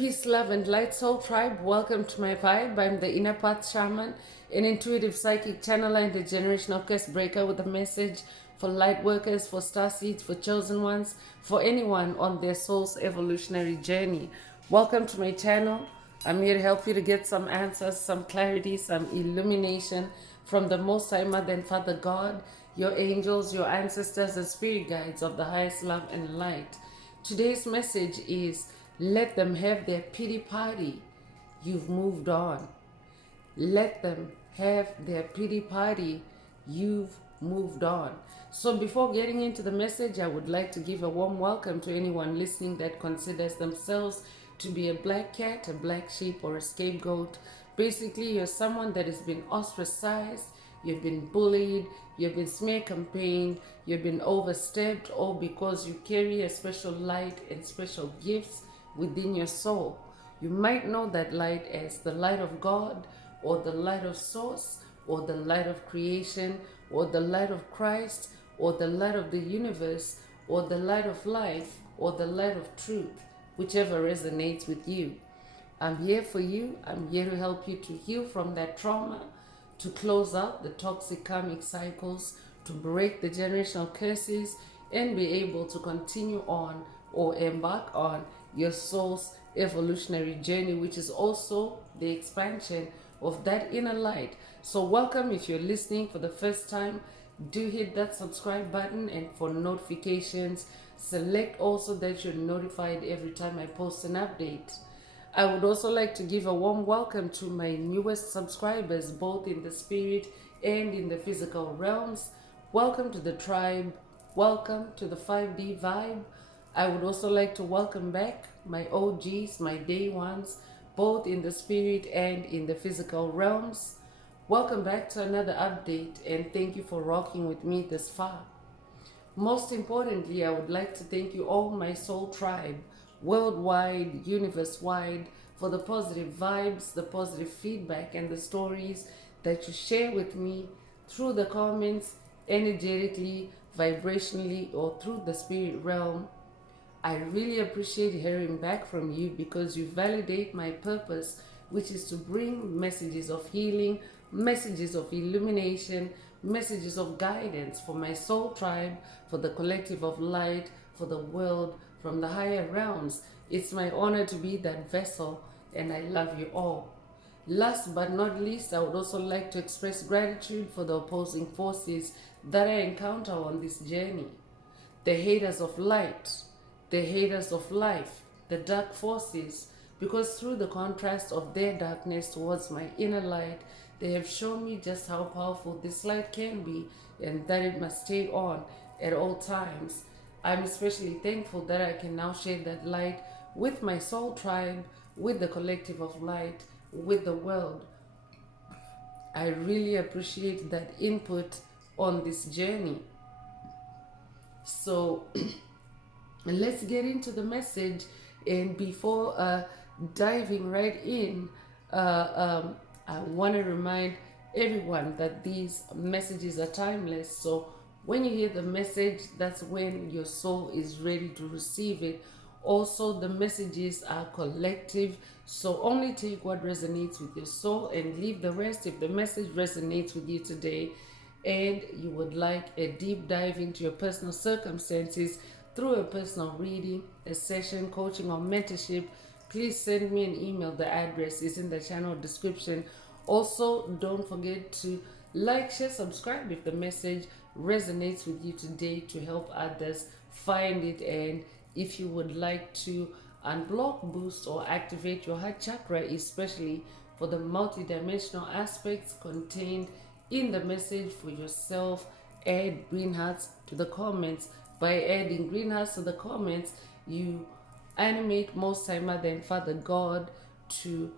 Peace, love, and light soul tribe. Welcome to my vibe. I'm the inner path shaman, an intuitive psychic channeler and a generational curse breaker with a message for light workers, for star seeds, for chosen ones, for anyone on their soul's evolutionary journey. Welcome to my channel. I'm here to help you to get some answers, some clarity, some illumination from the Most High Mother and Father God, your angels, your ancestors, and spirit guides of the highest love and light. Today's message is let them have their pity party. You've moved on. Let them have their pity party. You've moved on. So before getting into the message, I would like to give a warm welcome to anyone listening that considers themselves to be a black cat, a black sheep, or a scapegoat. Basically, you're someone that has been ostracized, you've been bullied, you've been smear campaigned, you've been overstepped, all because you carry a special light and special gifts within your soul. You might know that light as the light of God, or the light of source, or the light of creation, or the light of Christ, or the light of the universe, or the light of life, or the light of truth, whichever resonates with you. I'm here for you. I'm here to help you to heal from that trauma, to close out the toxic karmic cycles, to break the generational curses, and be able to continue on or embark on your soul's evolutionary journey, which is also the expansion of that inner light. So welcome. If you're listening for the first time, do hit that subscribe button, and for notifications, select also that you're notified every time I post an update. I would also like to give a warm welcome to my newest subscribers, both in the spirit and in the physical realms. Welcome to the tribe. Welcome to the 5D vibe. I would also like to welcome back my OGs, my day ones, both in the spirit and in the physical realms. Welcome back to another update, and thank you for rocking with me this far. Most importantly, I would like to thank you all, my soul tribe, worldwide, universe-wide, for the positive vibes, the positive feedback, and the stories that you share with me through the comments, energetically, vibrationally, or through the spirit realm. I really appreciate hearing back from you because you validate my purpose, which is to bring messages of healing, messages of illumination, messages of guidance for my soul tribe, for the collective of light, for the world, from the higher realms. It's my honor to be that vessel, and I love you all. Last but not least, I would also like to express gratitude for the opposing forces that I encounter on this journey. The haters of light, the haters of life, the dark forces, because through the contrast of their darkness towards my inner light, they have shown me just how powerful this light can be, and that it must stay on at all times. I'm especially thankful that I can now share that light with my soul tribe, with the collective of light, with the world. I really appreciate that input on this journey. So let's get into the message, and before diving right in, I want to remind everyone that these messages are timeless. So when you hear the message, that's when your soul is ready to receive it. Also, the messages are collective, so only take what resonates with your soul and leave the rest. If the message resonates with you today and you would like a deep dive into your personal circumstances through a personal reading, a session, coaching, or mentorship, please send me an email. The address is in the channel description. Also, don't forget to like, share, subscribe if the message resonates with you today, to help others find it. And if you would like to unblock, boost, or activate your heart chakra, especially for the multidimensional aspects contained in the message for yourself, add green hearts to the comments. By adding green hearts to the comments, you animate Most High Mother and Father God to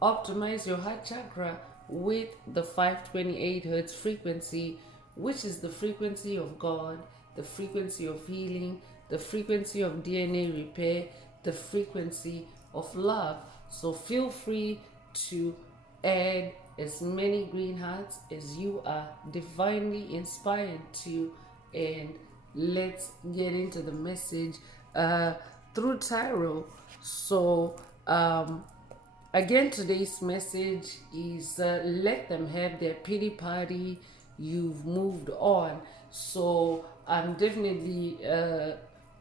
optimize your heart chakra with the 528 hertz frequency, which is the frequency of God, the frequency of healing, the frequency of DNA repair, the frequency of love. So feel free to add as many green hearts as you are divinely inspired to, and let's get into the message through tarot. So Um, Again, today's message is let them have their pity party. You've moved on. So I'm definitely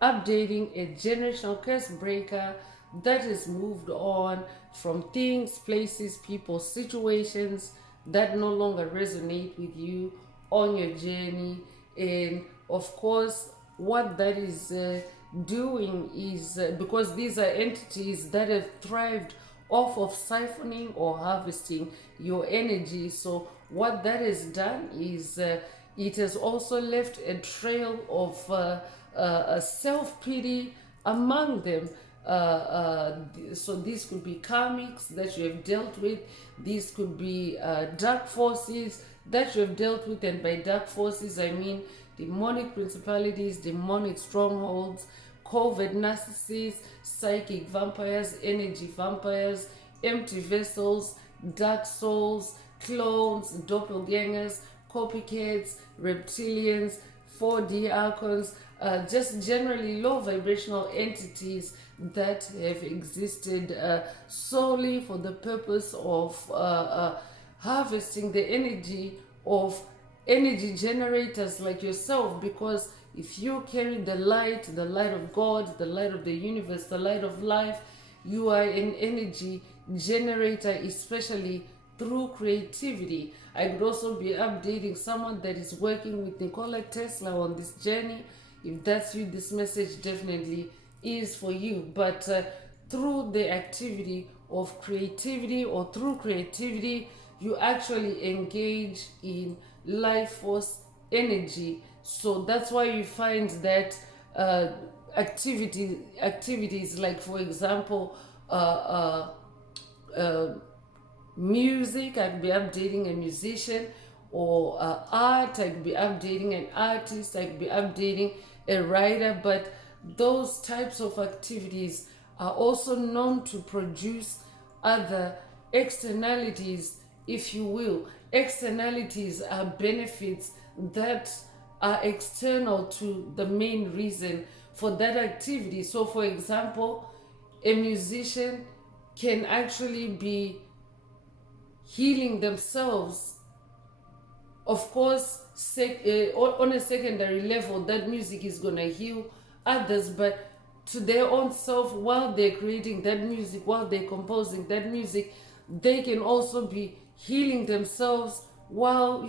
updating a generational curse breaker that has moved on from things, places, people, situations that no longer resonate with you on your journey. And of course, what that is doing is because these are entities that have thrived off of siphoning or harvesting your energy. So what that has done is it has also left a trail of self-pity among them. So these could be karmics that you have dealt with. These could be dark forces that you have dealt with, and by dark forces I mean demonic principalities, demonic strongholds, covert narcissists, psychic vampires, energy vampires, empty vessels, dark souls, clones, doppelgangers, copycats, reptilians, 4D archons, just generally low vibrational entities that have existed solely for the purpose of harvesting the energy of energy generators like yourself. Because if you carry the light of God, the light of the universe, the light of life, you are an energy generator, especially through creativity. I could also be updating someone that is working with Nikola Tesla on this journey. If that's you, this message definitely is for you. But through the activity of creativity, or through creativity, you actually engage in life force energy. So that's why you find that activities like, for example, music, I could be updating a musician, or art, I could be updating an artist, I could be updating a writer. But those types of activities are also known to produce other externalities, if you will. Externalities are benefits that are external to the main reason for that activity. So, for example, a musician can actually be healing themselves. Of course, on a secondary level, that music is going to heal others, but to their own self, while they're creating that music, while they're composing that music, they can also be healing themselves while,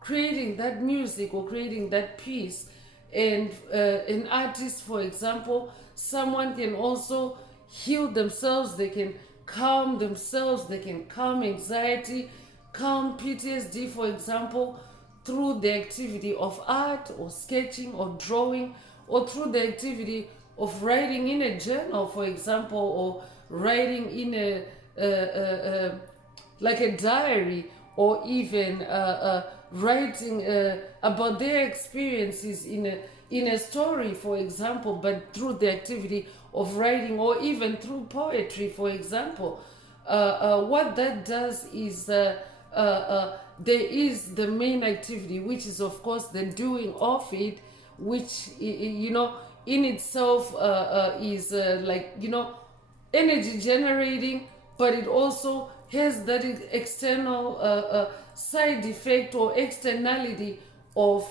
creating that music or creating that piece. And an artist, for example, someone can also heal themselves. They can calm themselves, they can calm anxiety, calm PTSD, for example, through the activity of art or sketching or drawing, or through the activity of writing in a journal, for example, or writing in like a diary, or even writing about their experiences in a story, for example, but through the activity of writing, or even through poetry, for example. What that does is there is the main activity, which is of course the doing of it, which in itself is energy generating, but it also has that external side effect or externality of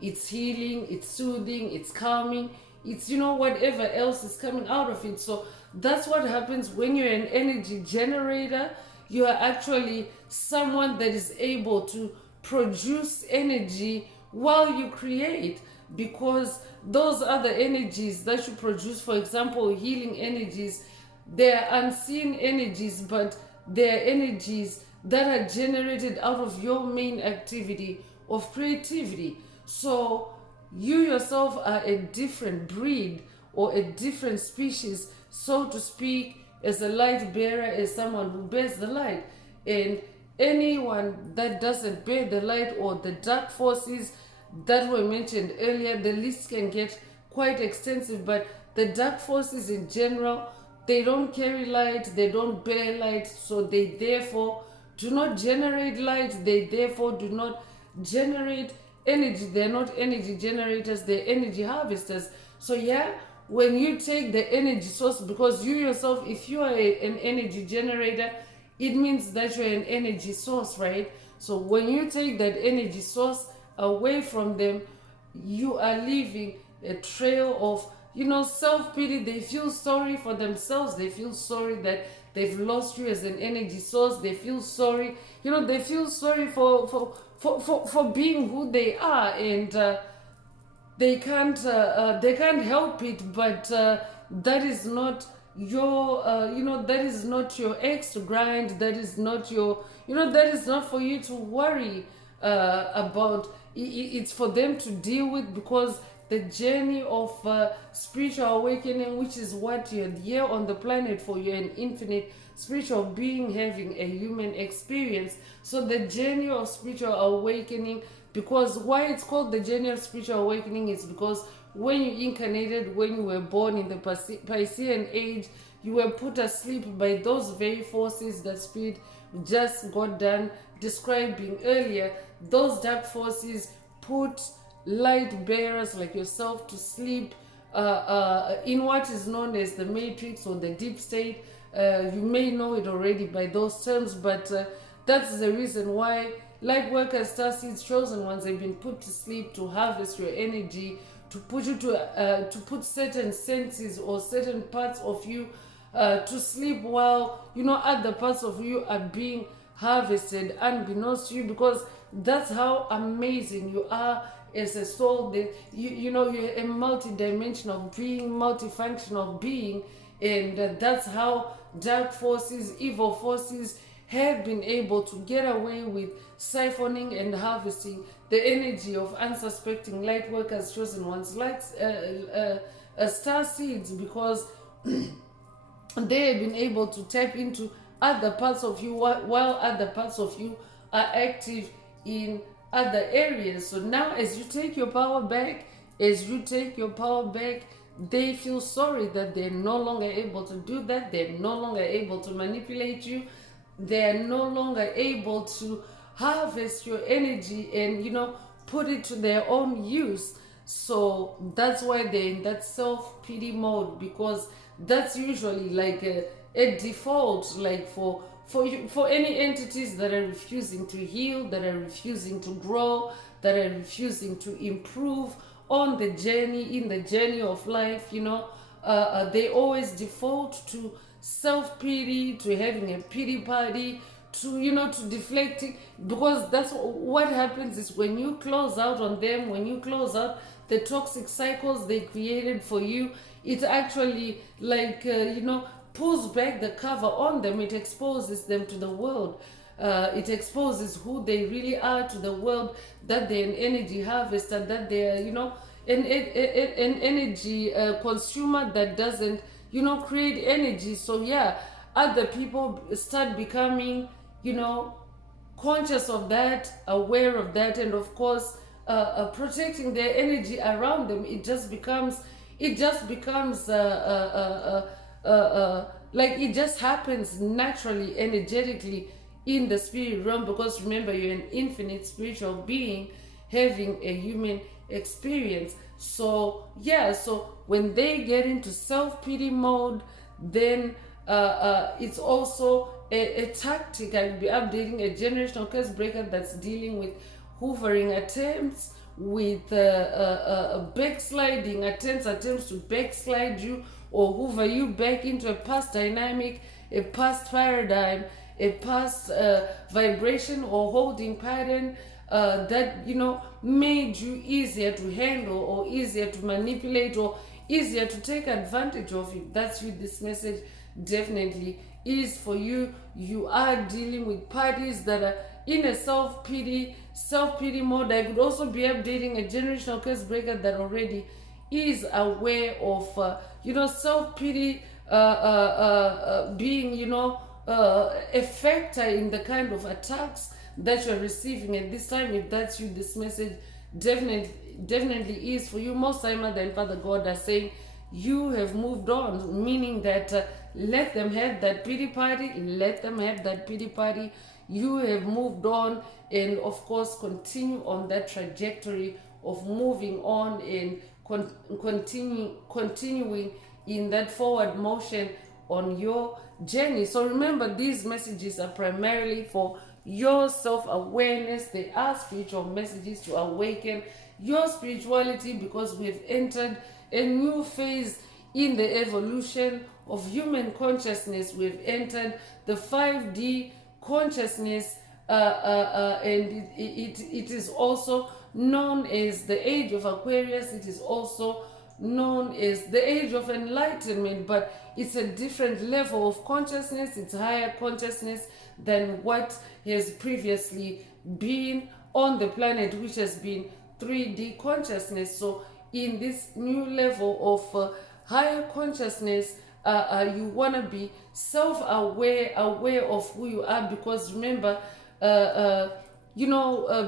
it's healing, it's soothing, it's calming, it's whatever else is coming out of it. So that's what happens when you're an energy generator. You are actually someone that is able to produce energy while you create, because those other energies that you produce, for example, healing energies, they're unseen energies, but they're energies that are generated out of your main activity of creativity. So you yourself are a different breed, or a different species, so to speak, as a light bearer, as someone who bears the light. And anyone that doesn't bear the light, or the dark forces that were mentioned earlier, the list can get quite extensive. But the dark forces in general, they don't carry light, they don't bear light, so they therefore do not generate light, they therefore do not generate energy. They're not energy generators, they're energy harvesters. So yeah, when you take the energy source, because you yourself, if you are an energy generator, it means that you're an energy source, right? So when you take that energy source away from them, you are leaving a trail of, self-pity. They feel sorry for themselves. They feel sorry that they've lost you as an energy source. They feel sorry, they feel sorry for being who they are, and they can't help it, but that is not your that is not your ex to grind. That is not your, that is not for you to worry about. It's for them to deal with, because the journey of spiritual awakening, which is what you're here on the planet for, you're an infinite spiritual being having a human experience. So the journey of spiritual awakening, because why it's called the journey of spiritual awakening is because when you incarnated, when you were born in the Piscean age, you were put asleep by those very forces that Spirit just got done describing earlier. Those dark forces put light bearers like yourself to sleep in what is known as the matrix or the deep state. You may know it already by those terms, but that's the reason why light workers, star seeds, chosen ones have been put to sleep to harvest your energy, to put you to put certain senses or certain parts of you to sleep, while other parts of you are being harvested unbeknownst to you, because that's how amazing you are as a soul. That you're a multi-dimensional being, multifunctional being, and that's how dark forces, evil forces have been able to get away with siphoning and harvesting the energy of unsuspecting light workers, chosen ones, light star seeds, because they have been able to tap into other parts of you while other parts of you are active in other areas. So now as you take your power back, they feel sorry that they're no longer able to do that. They're no longer able to manipulate you. They're no longer able to harvest your energy and put it to their own use. So that's why they're in that self-pity mode, because that's usually like a default, like for any entities that are refusing to heal, that are refusing to grow, that are refusing to improve on the journey, in the journey of life. They always default to self-pity, to having a pity party, to deflecting, because that's what happens is when you close out on them, when you close out the toxic cycles they created for you, it actually like pulls back the cover on them. It exposes them to the world. It exposes who they really are to the world, that they're an energy harvester, that they're an energy consumer that doesn't create energy. So yeah, other people start becoming conscious of that, aware of that, and of course protecting their energy around them. It just becomes like it just happens naturally, energetically in the spirit realm, because remember, you're an infinite spiritual being having a human experience. So yeah, so when they get into self-pity mode, then it's also a tactic. I'll be updating a generational curse breaker that's dealing with hoovering attempts, with backsliding attempts to backslide you or hoover you back into a past dynamic, a past paradigm, a past vibration or holding pattern that made you easier to handle or easier to manipulate or easier to take advantage of. If that's you, this message definitely is for you. You are dealing with parties that are in a self-pity mode. I could also be updating a generational curse breaker that already is aware of self-pity being a factor in the kind of attacks that you're receiving at this time. If that's you, this message definitely is for you. Most time, Mother and Father God are saying you have moved on, meaning that let them have that pity party. Let them have that pity party. You have moved on, and of course continue on that trajectory of moving on and continuing in that forward motion on your journey. So remember, these messages are primarily for your self-awareness. They are spiritual messages to awaken your spirituality, because we've entered a new phase in the evolution of human consciousness. We've entered the 5D consciousness, and it is also known as the age of Aquarius. It is also known as the age of enlightenment, but it's a different level of consciousness. It's higher consciousness than what has previously been on the planet, which has been 3D consciousness. So in this new level of higher consciousness, you want to be self-aware, aware of who you are, because remember,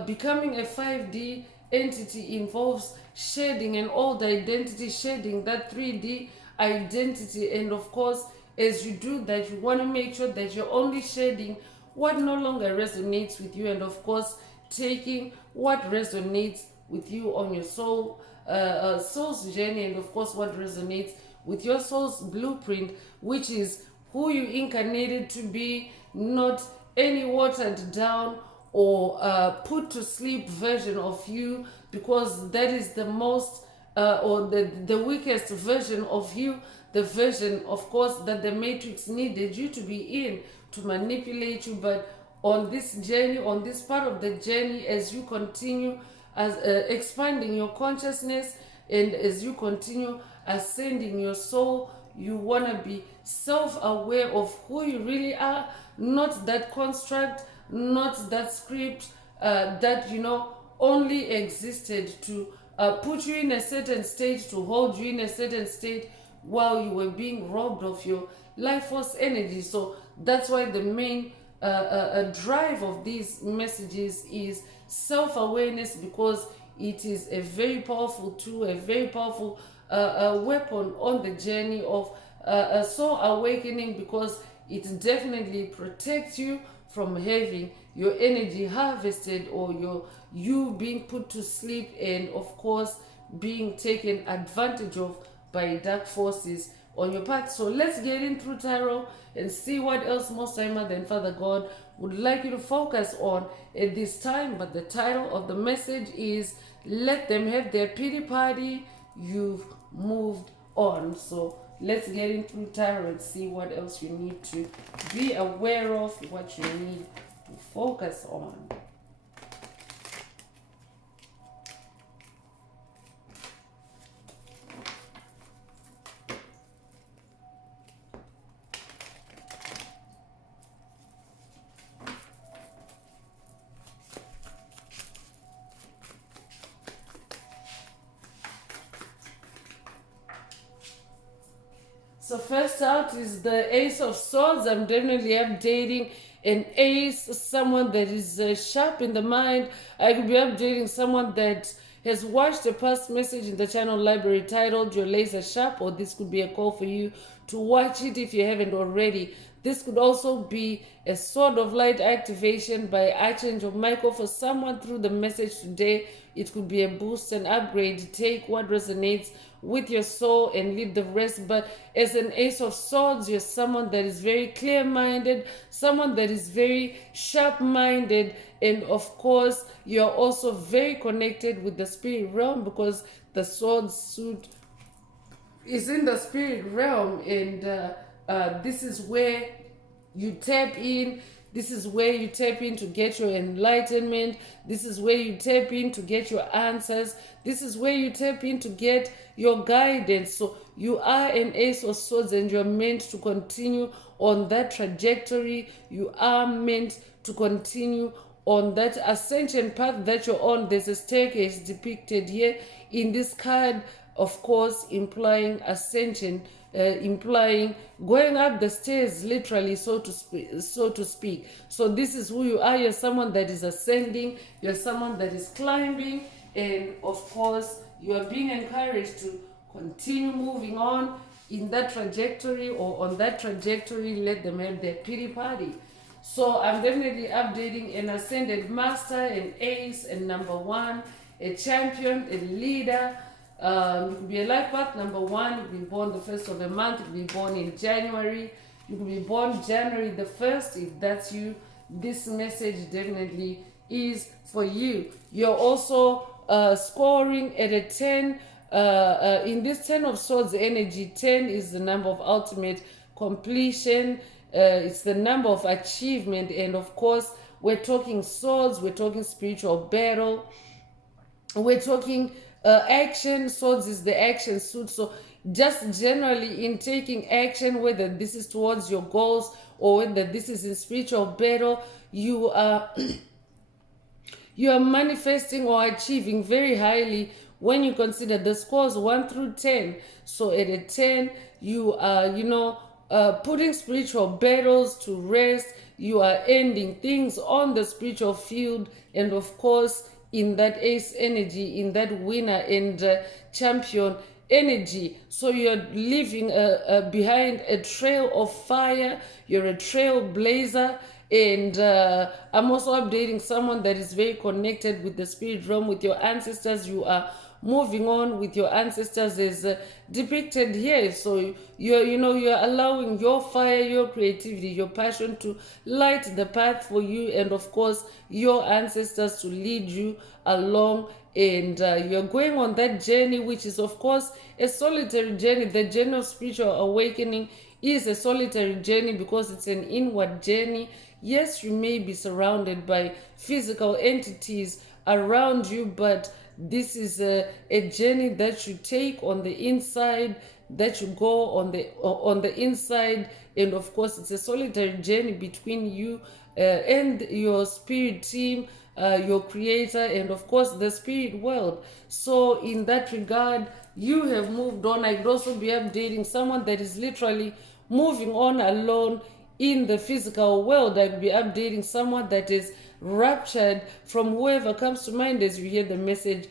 becoming a 5D entity involves shedding an old identity, shedding that 3D identity. And of course, as you do that, you want to make sure that you're only shedding what no longer resonates with you, and of course, taking what resonates with you on your soul's journey, and of course, what resonates with your soul's blueprint, which is who you incarnated to be, not any watered down or put to sleep version of you, because that is the most or the weakest version of you, the version, of course, that the matrix needed you to be in to manipulate you. But on this journey, on this part of the journey, as you continue as expanding your consciousness, and as you continue ascending your soul, you want to be self-aware of who you really are, not that construct, not that script that only existed to put you in a certain state, to hold you in a certain state while you were being robbed of your life force energy. So that's why the main drive of these messages is self-awareness, because it is a very powerful tool, a very powerful weapon on the journey of soul awakening, because it definitely protects you from having your energy harvested, or you being put to sleep, and of course being taken advantage of by dark forces on your path. So let's get in through tarot and see what else Most High Mother and Father God would like you to focus on at this time. But the title of the message is "Let Them Have Their Pity Party, You've Moved On." So let's get in through tarot and see what else you need to be aware of, what you need to focus on. So first out is the Ace of Swords. I'm definitely updating an ace, someone that is sharp in the mind. I could be updating someone that has watched a past message in the channel library titled "Your Laser Sharp," or this could be a call for you to watch it if you haven't already. This could also be a Sword of Light activation by Archangel Michael for someone through the message today. It could be a boost and upgrade. Take what resonates with your soul and leave the rest. But as an Ace of Swords, you're someone that is very clear-minded, someone that is very sharp-minded, and of course, you're also very connected with the spirit realm, because the sword suit is in the spirit realm, and this is where you tap in. This is where you tap in to get your enlightenment. This is where you tap in to get your answers. This is where you tap in to get your guidance. So you are an Ace of Swords, and you're meant to continue on that trajectory. You are meant to continue on that ascension path that you're on. There's a staircase depicted here in this card, of course, implying ascension, implying going up the stairs, literally, so to speak. So this is who you are. You're someone that is ascending. You're someone that is climbing, and of course, you are being encouraged to continue moving on in that trajectory, or on that trajectory. Let them have their pity party. So I'm definitely updating an ascended master, an ace, and number one, a champion, a leader, You could be a life path number 1. You could be born the first of the month. You could be born in January. You could be born January the 1st. If that's you, this message definitely is for you. You're also scoring at a 10. In this 10 of swords energy, 10 is the number of ultimate completion. It's the number of achievement. And of course, we're talking swords. We're talking spiritual battle. We're talking action. Swords is the action suit. So just generally in taking action, whether this is towards your goals or whether this is in spiritual battle, you are you are manifesting or achieving very highly when you consider the scores 1 through 10. So at a 10, you are, putting spiritual battles to rest. You are ending things on the spiritual field. And of course, in that ace energy, in that winner and champion energy. So you're leaving behind a trail of fire. You're a trailblazer. And I'm also updating someone that is very connected with the spirit realm, with your ancestors. You are moving on with your ancestors as depicted here. So you're allowing your fire, your creativity, your passion to light the path for you, and of course your ancestors to lead you along. And you're going on that journey, which is of course a solitary journey. The journey of spiritual awakening is a solitary journey because it's an inward journey. Yes, you may be surrounded by physical entities around you, but this is a journey that you take on the inside, that you go on the inside. And of course, it's a solitary journey between you and your spirit team, your creator, and of course the spirit world. So in that regard, you have moved on. I could also be updating someone that is literally moving on alone in the physical world. I could be updating someone that is raptured from whoever comes to mind as you hear the message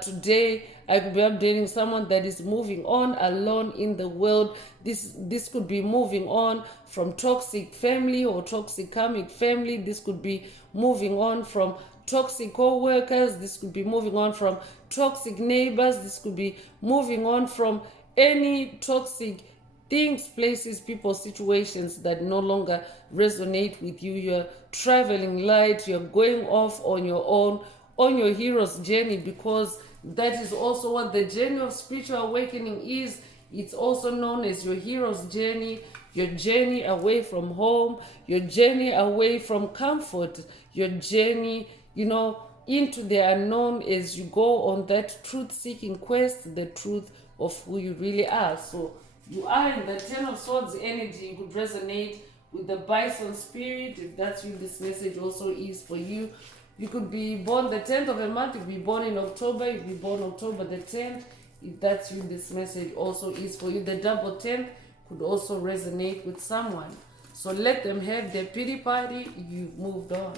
today. I could be updating someone that is moving on alone in the world. This could be moving on from toxic family or toxic karmic family. This could be moving on from toxic co-workers. This could be moving on from toxic neighbors. This could be moving on from any toxic things, places, people, situations that no longer resonate with you. You're traveling light. You're going off on your own, on your hero's journey, because that is also what the journey of spiritual awakening is. It's also known as your hero's journey, your journey away from home, your journey away from comfort, your journey, into the unknown as you go on that truth-seeking quest, the truth of who you really are. So you are in the 10 of Swords energy. You could resonate with the Bison spirit. If that's you, this message also is for you. You could be born the 10th of a month. You could be born in October. You could be born October the 10th. If that's you, this message also is for you. The double 10th could also resonate with someone. So let them have their pity party. You've moved on.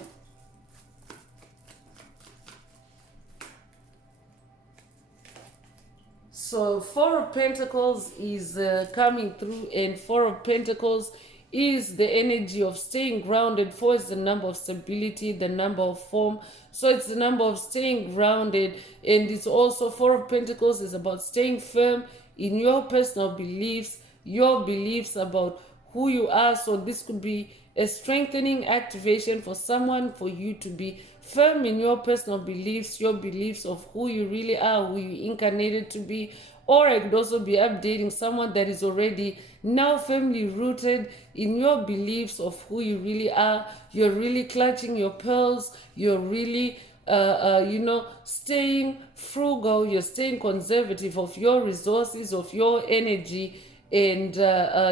So 4 of Pentacles is coming through, and 4 of Pentacles is the energy of staying grounded. 4 is the number of stability, the number of form. So it's the number of staying grounded, and it's also 4 of Pentacles is about staying firm in your personal beliefs, your beliefs about who you are. So this could be a strengthening activation for someone, for you to be firm in your personal beliefs, your beliefs of who you really are, who you incarnated to be. Or I could also be updating someone that is already now firmly rooted in your beliefs of who you really are. You're really clutching your pearls. You're really staying frugal. You're staying conservative of your resources, of your energy, and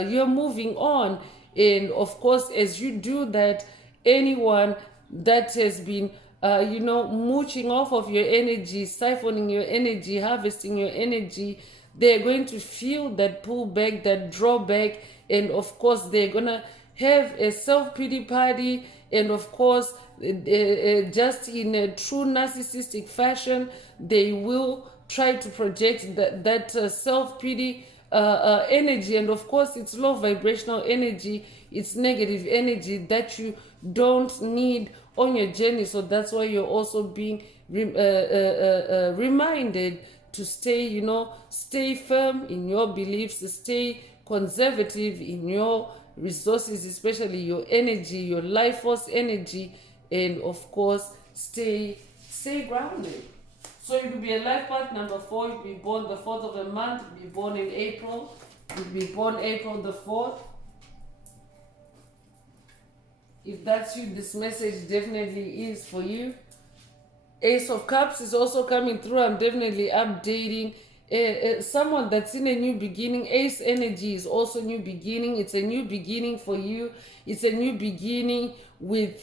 you're moving on. And of course, as you do that, anyone that has been mooching off of your energy, siphoning your energy, harvesting your energy, they're going to feel that pullback, that drawback. And of course, they're gonna have a self-pity party. And of course, just in a true narcissistic fashion, they will try to project that self-pity energy. And of course, it's low vibrational energy. It's negative energy that you don't need on your journey. So that's why you're also being reminded to stay, stay firm in your beliefs, stay conservative in your resources, especially your energy, your life force energy, and of course, stay grounded. So you could be a life path number 4, you could be born the 4th of the month, you could be born in April, you could be born April the 4th. If that's you, this message definitely is for you. Ace of Cups is also coming through. I'm definitely updating someone that's in a new beginning. Ace energy is also new beginning. It's a new beginning for you. It's a new beginning with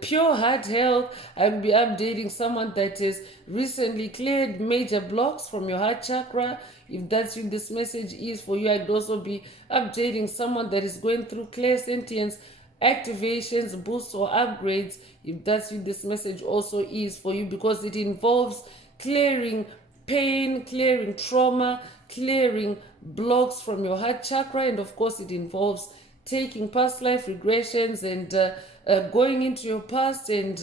pure heart health. I'll be updating someone that has recently cleared major blocks from your heart chakra. If that's you, this message is for you. I'd also be updating someone that is going through clairsentience activations, boosts, or upgrades. If that's you, this message also is for you, because it involves clearing pain, clearing trauma, clearing blocks from your heart chakra, and of course it involves taking past life regressions and going into your past and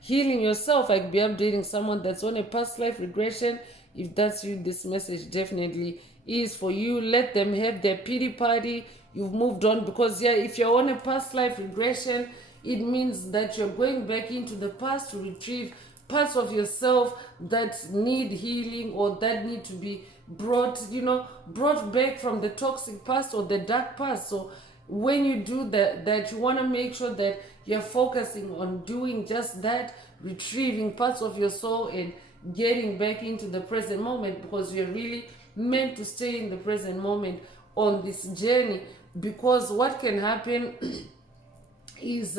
healing yourself. I could be updating someone that's on a past life regression. If that's you, this message definitely is for you. Let them have their pity party. You've moved on, because if you're on a past life regression, it means that you're going back into the past to retrieve parts of yourself that need healing or that need to be brought back from the toxic past or the dark past. So when you do that you want to make sure that you're focusing on doing just that, retrieving parts of your soul and getting back into the present moment, because you're really meant to stay in the present moment on this journey. Because what can happen is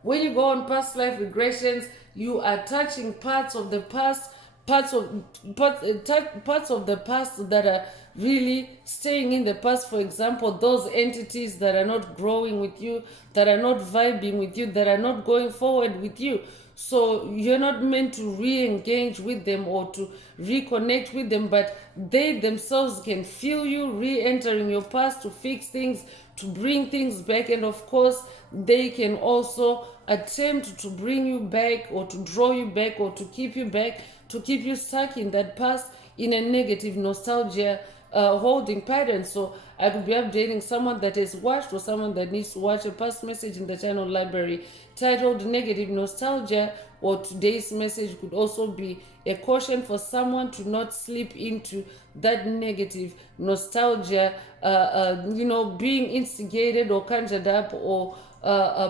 when you go on past life regressions, you are touching parts of the past, parts of the past that are really staying in the past. For example, those entities that are not growing with you, that are not vibing with you, that are not going forward with you. So you're not meant to re-engage with them or to reconnect with them, but they themselves can feel you re-entering your past to fix things, to bring things back. And of course, they can also attempt to bring you back or to draw you back or to keep you back, to keep you stuck in that past in a negative nostalgia holding pattern. So I could be updating someone that has watched or someone that needs to watch a past message in the channel library titled Negative Nostalgia, or today's message could also be a caution for someone to not slip into that negative nostalgia, being instigated or conjured up or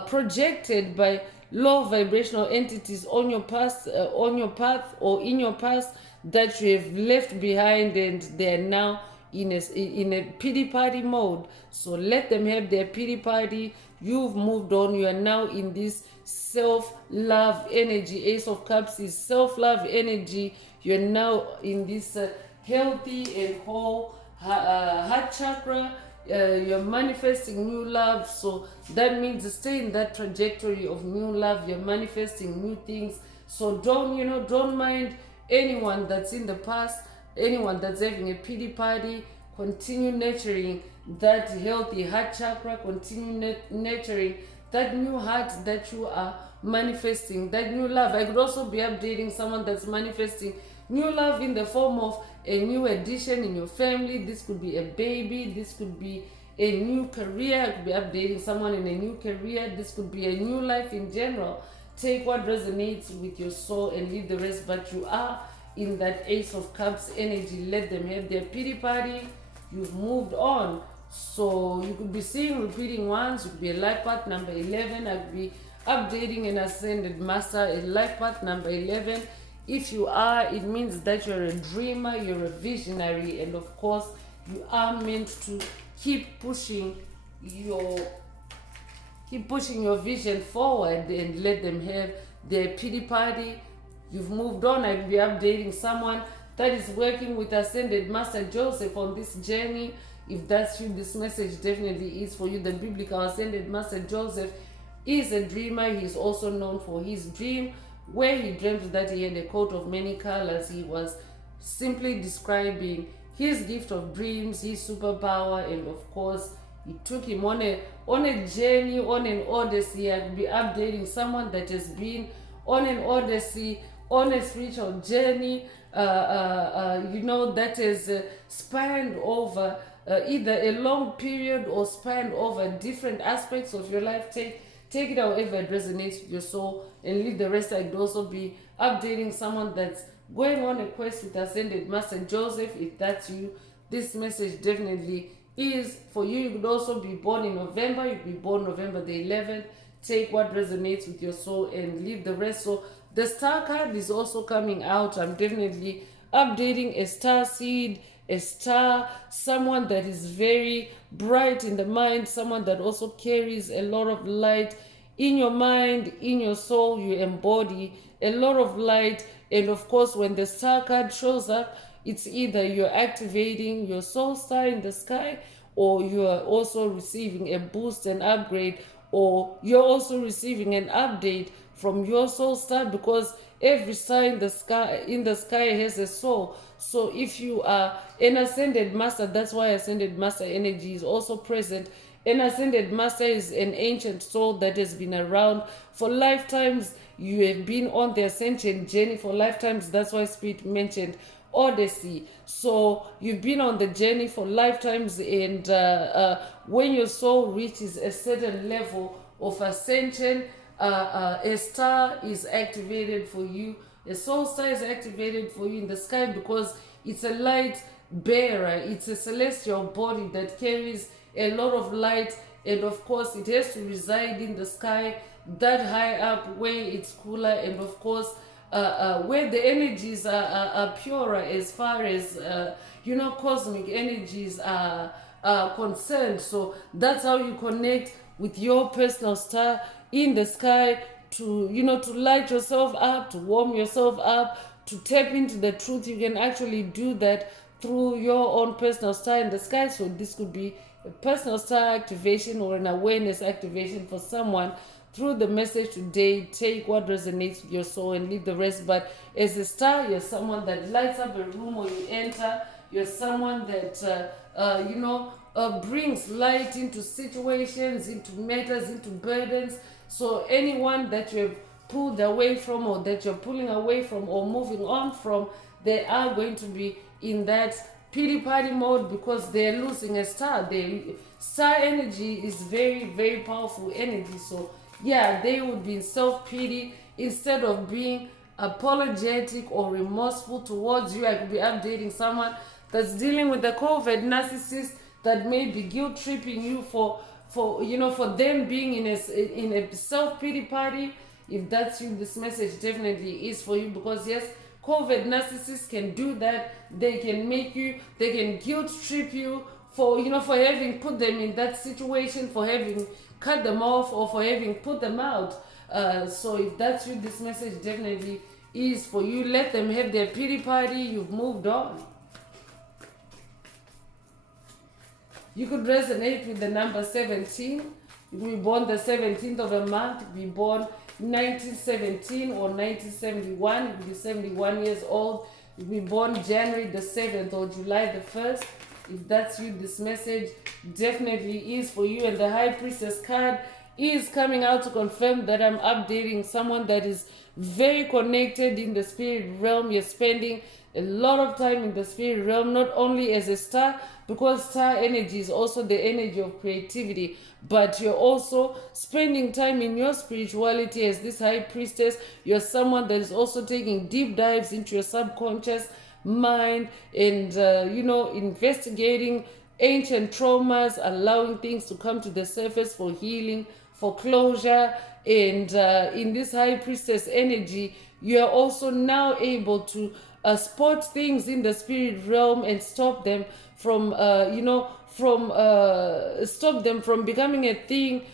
projected by low vibrational entities on your past, on your path, or in your past that you have left behind, and they're now in a pity party mode. So let them have their pity party. You've moved on. You are now in this self-love energy. Ace of Cups is self-love energy. You're now in this healthy and whole heart chakra. You're manifesting new love. So that means stay in that trajectory of new love. You're manifesting new things. So don't mind anyone that's in the past, anyone that's having a pity party. Continue nurturing that healthy heart chakra. Continue nurturing that new heart that you are manifesting, that new love. I could also be updating someone that's manifesting new love in the form of a new addition in your family. This could be a baby. This could be a new career. I could be updating someone in a new career. This could be a new life in general. Take what resonates with your soul and leave the rest. But you are in that Ace of Cups energy. Let them have their pity party. You've moved on. So you could be seeing repeating ones. You could be a life path number 11. I could be updating an ascended master, a life path number 11. If you are, it means that you're a dreamer, you're a visionary, and of course you are meant to keep pushing your vision forward and let them have their pity party. You've moved on. I'll be updating someone that is working with Ascended Master Joseph on this journey. If that's you, this message definitely is for you. The biblical Ascended Master Joseph is a dreamer. He's also known for his dream, where he dreamt that he had a coat of many colors. He was simply describing his gift of dreams, his superpower, and of course, it took him on a journey, on an odyssey. I'll be updating someone that has been on an odyssey on a spiritual journey, that is spanned over either a long period or spanned over different aspects of your life. Take it however it resonates with your soul, and leave the rest. I could also be updating someone that's going on a quest with Ascended Master Joseph. If that's you, this message definitely is for you. You could also be born in November. You could be born November the 11th. Take what resonates with your soul and leave the rest. So the star card is also coming out. I'm definitely updating a star seed, a star, someone that is very bright in the mind, someone that also carries a lot of light in your mind, in your soul. You embody a lot of light. And of course, when the star card shows up, it's either you're activating your soul star in the sky, or you are also receiving a boost and upgrade, or you're also receiving an update from your soul star, because every star in the sky has a soul. So if you are an Ascended Master, that's why Ascended Master energy is also present. An Ascended Master is an ancient soul that has been around for lifetimes. You have been on the Ascension journey for lifetimes. That's why Spirit mentioned Odyssey. So you've been on the journey for lifetimes, and when your soul reaches a certain level of ascension, a star is activated for you. A soul star is activated for you in the sky, because it's a light bearer. It's a celestial body that carries a lot of light, and of course it has to reside in the sky, that high up where it's cooler, and of course where the energies are purer, as far as cosmic energies are concerned. So that's how you connect with your personal star in the sky, to to light yourself up, to warm yourself up, to tap into the truth. You can actually do that through your own personal star in the sky. So this could be a personal star activation or an awareness activation for someone. Through the message today, take what resonates with your soul and leave the rest. But as a star, you're someone that lights up a room when you enter. You're someone that brings light into situations, into matters, into burdens. So anyone that you have pulled away from, or that you're pulling away from, or moving on from, they are going to be in that pity party mode, because they're losing a star. Star energy is very, very powerful energy. So yeah, they would be in self-pity instead of being apologetic or remorseful towards you. I could be updating someone that's dealing with the COVID narcissist that may be guilt tripping you for them being in a self-pity party. If that's you, this message definitely is for you, because yes, COVID narcissists can do that. They can guilt trip you for having put them in that situation, for having cut them off, or for having put them out. So if that's you, this message definitely is for you. Let them have their pity party. You've moved on. You could resonate with the number 17. You could be born the 17th of a month. You could be born 1917 or 1971. You could be 71 years old. You could be born January the 7th or July the 1st. If that's you, this message definitely is for you. And the High Priestess card is coming out to confirm that I'm updating someone that is very connected in the spirit realm. You're spending a lot of time in the spirit realm, not only as a star, because star energy is also the energy of creativity, but you're also spending time in your spirituality as this High Priestess. You're someone that is also taking deep dives into your subconscious mind, and investigating ancient traumas, allowing things to come to the surface for healing, for closure. And in this High Priestess energy, you are also now able to spot things in the spirit realm and stop them from stop them from becoming a thing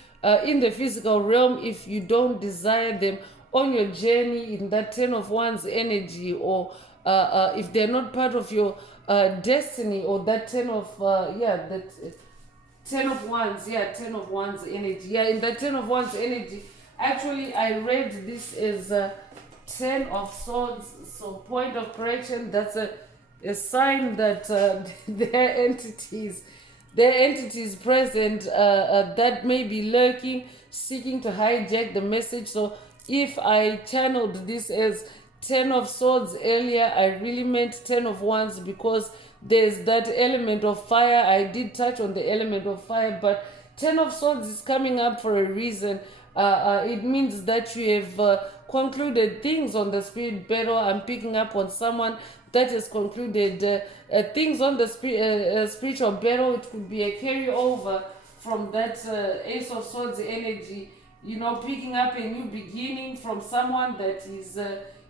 in the physical realm, if you don't desire them on your journey in that 10 of Wands energy, or if they're not part of your destiny, or that 10 of 10 of Wands, 10 of Wands energy. In that 10 of Wands energy, actually I read this as 10 of Swords. So point of correction, that's a sign that there are entities present that may be lurking, seeking to hijack the message. So if I channeled this as 10 of Swords earlier, I really meant 10 of Wands because there's that element of fire. I did touch on the element of fire, but 10 of Swords is coming up for a reason. It means that you have concluded things on the spirit battle. I'm picking up on someone that has concluded things on the spiritual battle. It could be a carryover from that Ace of Swords energy, you know, picking up a new beginning from someone that is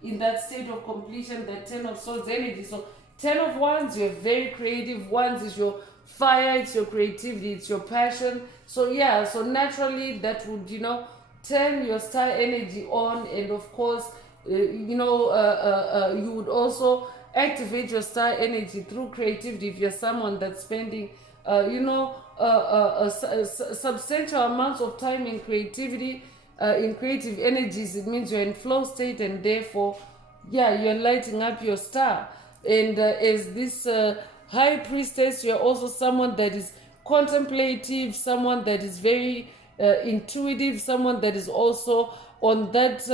in that state of completion, that 10 of Swords energy. So 10 of Wands, you're very creative. Wands is your fire, it's your creativity, it's your passion. So yeah, so naturally that would, you know, turn your star energy on. And of course, you would also activate your star energy through creativity. If you're someone that's spending substantial amounts of time in creativity, in creative energies, it means you're in flow state, and therefore, yeah, you're lighting up your star. And as this high priestess, you're also someone that is contemplative, someone that is very intuitive, someone that is also on that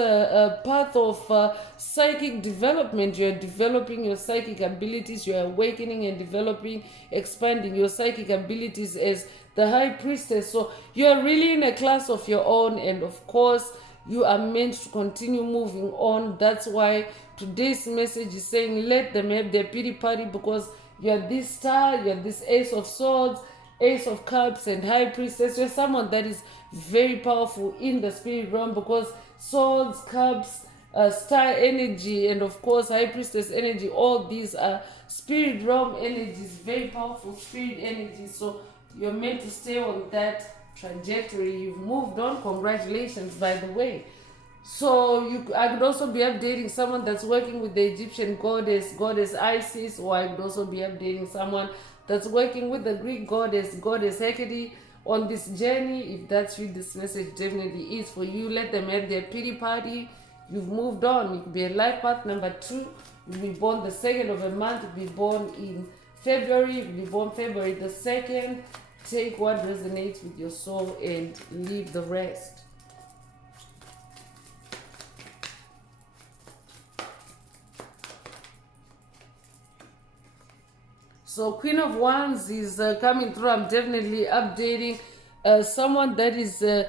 path of psychic development. You're developing your psychic abilities, you're awakening and developing, expanding your psychic abilities as the high priestess. So you're really in a class of your own, and of course you are meant to continue moving on. That's why today's message is saying let them have their pity party, because you're this star, you're this Ace of Swords, Ace of Cups, and High Priestess. You're someone that is very powerful in the spirit realm, because Swords, Cups, Star energy, and of course High Priestess energy, all these are spirit realm energies, very powerful spirit energies. So you're meant to stay on that trajectory. You've moved on. Congratulations, by the way. So I could also be updating someone that's working with the Egyptian goddess Isis, or I could also be updating someone that's working with the Greek goddess Hecate on this journey. If that's you, this message definitely is for you. Let them have their pity party. You've moved on. You could be a life path number 2. You'll be born the 2nd of a month. You'll be born in February. You'll be born February the 2nd. Take what resonates with your soul and leave the rest. So Queen of Wands is coming through. I'm definitely updating someone that is a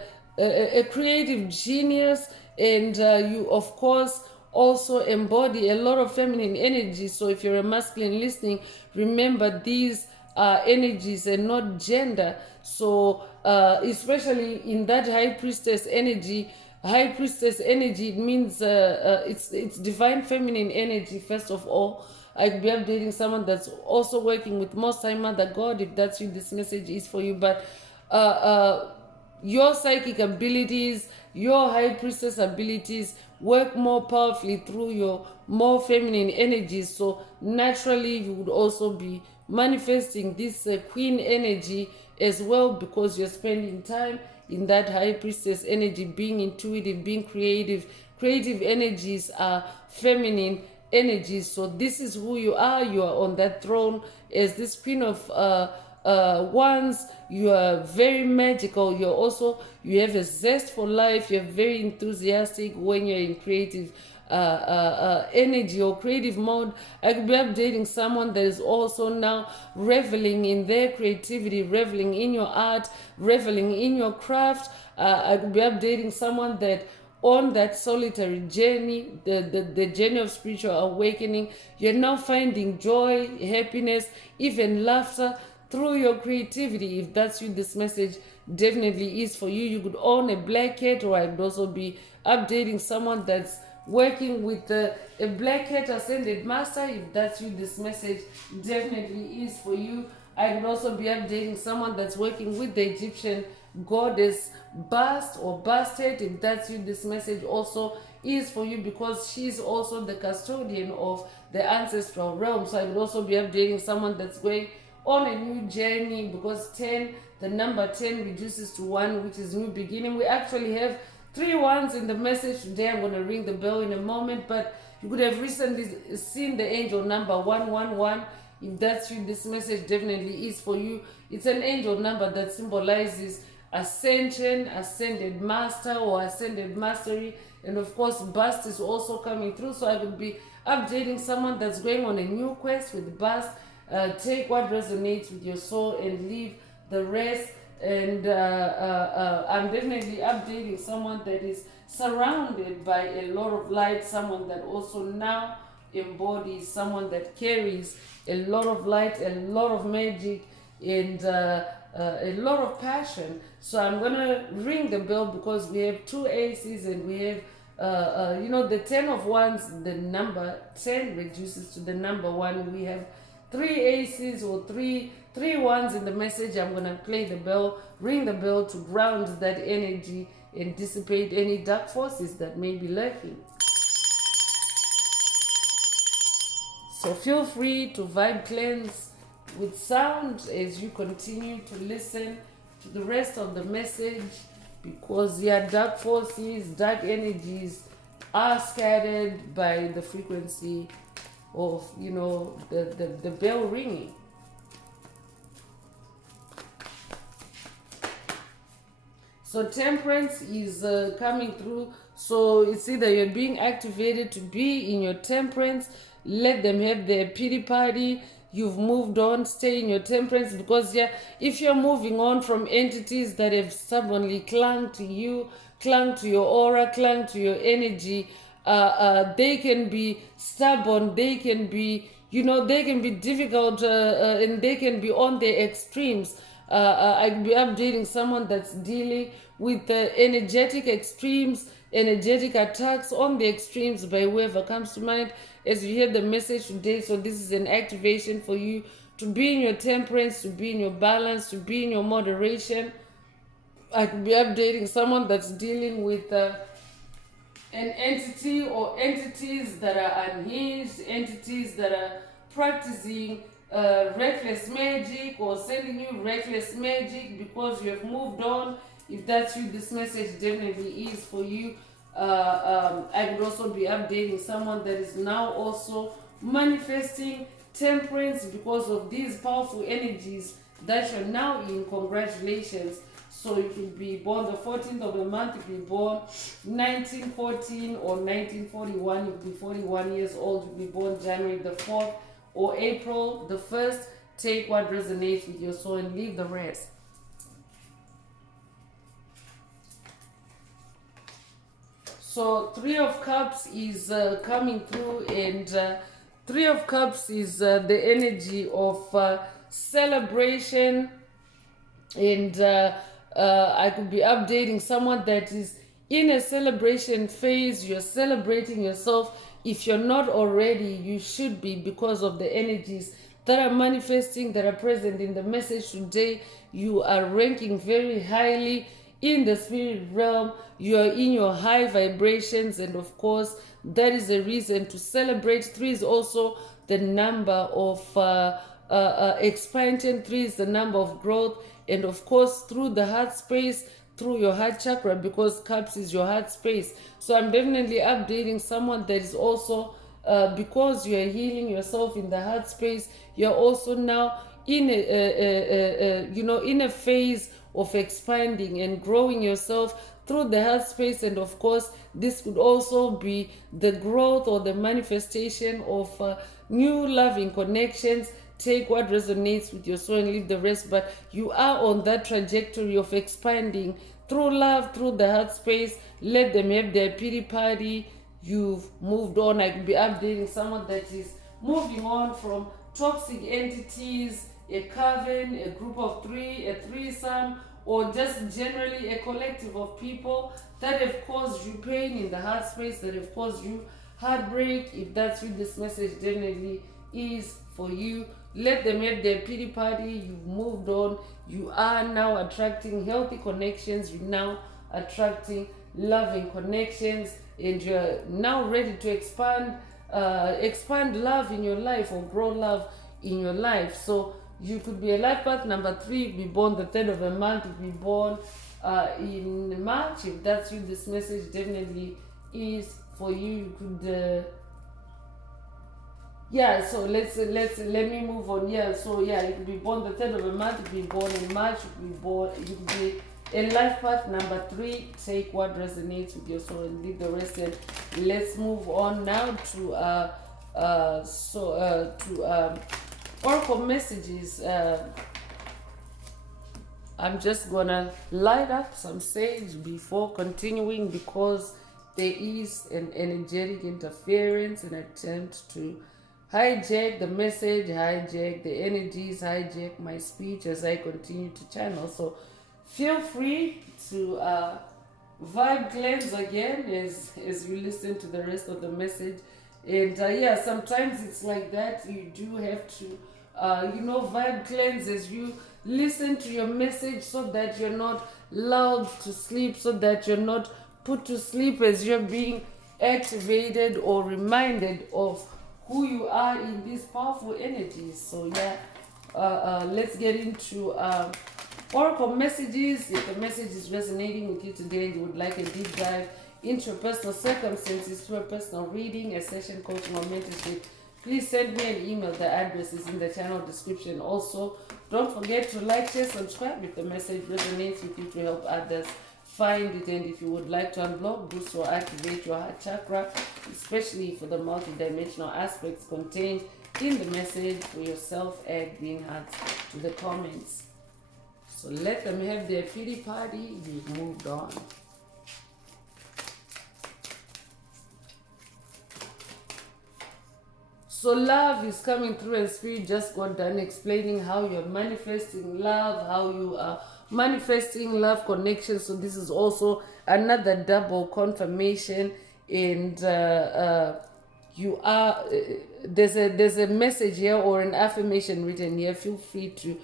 creative genius, and you of course also embody a lot of feminine energy. So if you're a masculine listening, remember these are energies and not gender. So especially in that high priestess energy, it means it's divine feminine energy. First of all, I could be updating someone that's also working with Most High Mother God. If that's you, this message is for you. But your psychic abilities, your high priestess abilities work more powerfully through your more feminine energies. So naturally, you would also be manifesting this queen energy as well, because you're spending time in that high priestess energy, being intuitive, being creative. Creative energies are feminine energies. So this is who you are. You are on that throne as this Queen of Wands. You are very magical. You have a zest for life. You're very enthusiastic when you're in creative energy or creative mode. I could be updating someone that is also now reveling in their creativity, reveling in your art, reveling in your craft. I could be updating someone that on that solitary journey, the journey of spiritual awakening, you're now finding joy, happiness, even laughter through your creativity. If that's you, this message definitely is for you. You could own a black cat, or I could also be updating someone that's working with a black cat ascended master. If that's you, this message definitely is for you. I could also be updating someone that's working with the Egyptian goddess Bast or Bastet. If that's you, this message also is for you, because she's also the custodian of the ancestral realm. So I would also be updating someone that's going on a new journey, because 10, the number 10 reduces to 1, which is new beginning. We actually have 3 ones in the message today. I'm going to ring the bell in a moment, but you could have recently seen the angel number 111. If that's you, this message definitely is for you. It's an angel number that symbolizes ascension, ascended master, or ascended mastery. And of course, bust is also coming through. So I could be updating someone that's going on a new quest with bust. Take what resonates with your soul and leave the rest. And I'm definitely updating someone that is surrounded by a lot of light, someone that also now embodies, someone that carries a lot of light, a lot of magic, and a lot of passion. So I'm gonna ring the bell because we have two aces and we have the 10 of wands, the number 10 reduces to the number 1. We have 3 aces or three wands in the message. I'm gonna play the bell, ring the bell to ground that energy and dissipate any dark forces that may be lurking. So feel free to vibe cleanse with sound as you continue to listen to the rest of the message, because dark forces, dark energies are scattered by the frequency of the bell ringing. So temperance is coming through. So it's either you're being activated to be in your temperance, let them have their pity party. You've moved on, stay in your temperance, because if you're moving on from entities that have stubbornly clung to you, clung to your aura, clung to your energy, they can be stubborn, they can be difficult, and they can be on their extremes. I could be updating someone that's dealing with the energetic extremes, energetic attacks on the extremes by whoever comes to mind as you hear the message today. So this is an activation for you to be in your temperance, to be in your balance, to be in your moderation. I could be updating someone that's dealing with an entity or entities that are unhinged, entities that are practicing reckless magic or sending you reckless magic because you have moved on. If that's you, this message definitely is for you. I would also be updating someone that is now also manifesting temperance because of these powerful energies that you're now in. Congratulations. So you could be born the 14th of the month, you could be born 1914 or 1941, you could be 41 years old, you could be born January the 4th or April the 1st. Take what resonates with your soul and leave the rest. So 3 of Cups is coming through, and 3 of Cups is the energy of celebration, and I could be updating someone that is in a celebration phase. You're celebrating yourself. If you're not already, you should be, because of the energies that are manifesting, that are present in the message today. You are ranking very highly in the spirit realm. You are in your high vibrations, and of course that is a reason to celebrate. 3 is also the number of expansion. 3 is the number of growth, and of course through the heart space, through your heart chakra, because Cups is your heart space. So I'm definitely updating someone that is also because you are healing yourself in the heart space, you're also now in in a phase of expanding and growing yourself through the heart space. And of course this could also be the growth or the manifestation of new loving connections. Take what resonates with your soul and leave the rest, but you are on that trajectory of expanding through love, through the heart space. Let them have their pity party. You've moved on. I could be updating someone that is moving on from toxic entities, a coven, a group of 3, a threesome, or just generally a collective of people that have caused you pain in the heart space, that have caused you heartbreak. If that's you, this message definitely is for you. Let them have their pity party. You've moved on. You are now attracting healthy connections. You're now attracting loving connections, and you're now ready to expand love in your life, or grow love in your life. So you could be a life path number 3, be born the 3rd of a month, be born in March. If that's you, this message definitely is for you. You could so let me move on. So you could be born the 3rd of a month, you could be born in March, you could be In life path number 3, take what resonates with your soul and leave the rest. And let's move on now to oracle messages. I'm just gonna light up some sage before continuing, because there is an energetic interference, an attempt to hijack the message, hijack the energies, hijack my speech as I continue to channel. So feel free to vibe cleanse again as you listen to the rest of the message. And yeah, sometimes it's like that. You do have to vibe cleanse as you listen to your message, so that you're not lulled to sleep, so that you're not put to sleep as you're being activated or reminded of who you are in these powerful energies. So yeah, let's get into oracle messages. If the message is resonating with you today and you would like a deep dive into your personal circumstances through a personal reading, a session, coaching, or mentorship, please send me an email. The address is in the channel description. Also, don't forget to like, share, subscribe if the message resonates with you, to help others find it. And if you would like to unblock, boost, or activate your heart chakra, especially for the multidimensional aspects contained in the message, for yourself, add being hearts to the comments. So let them have their pity party. You've moved on. So love is coming through, and Spirit just got done explaining how you're manifesting love, how you are manifesting love connection. So this is also another double confirmation. And you are there's a message here or an affirmation written here. Feel free to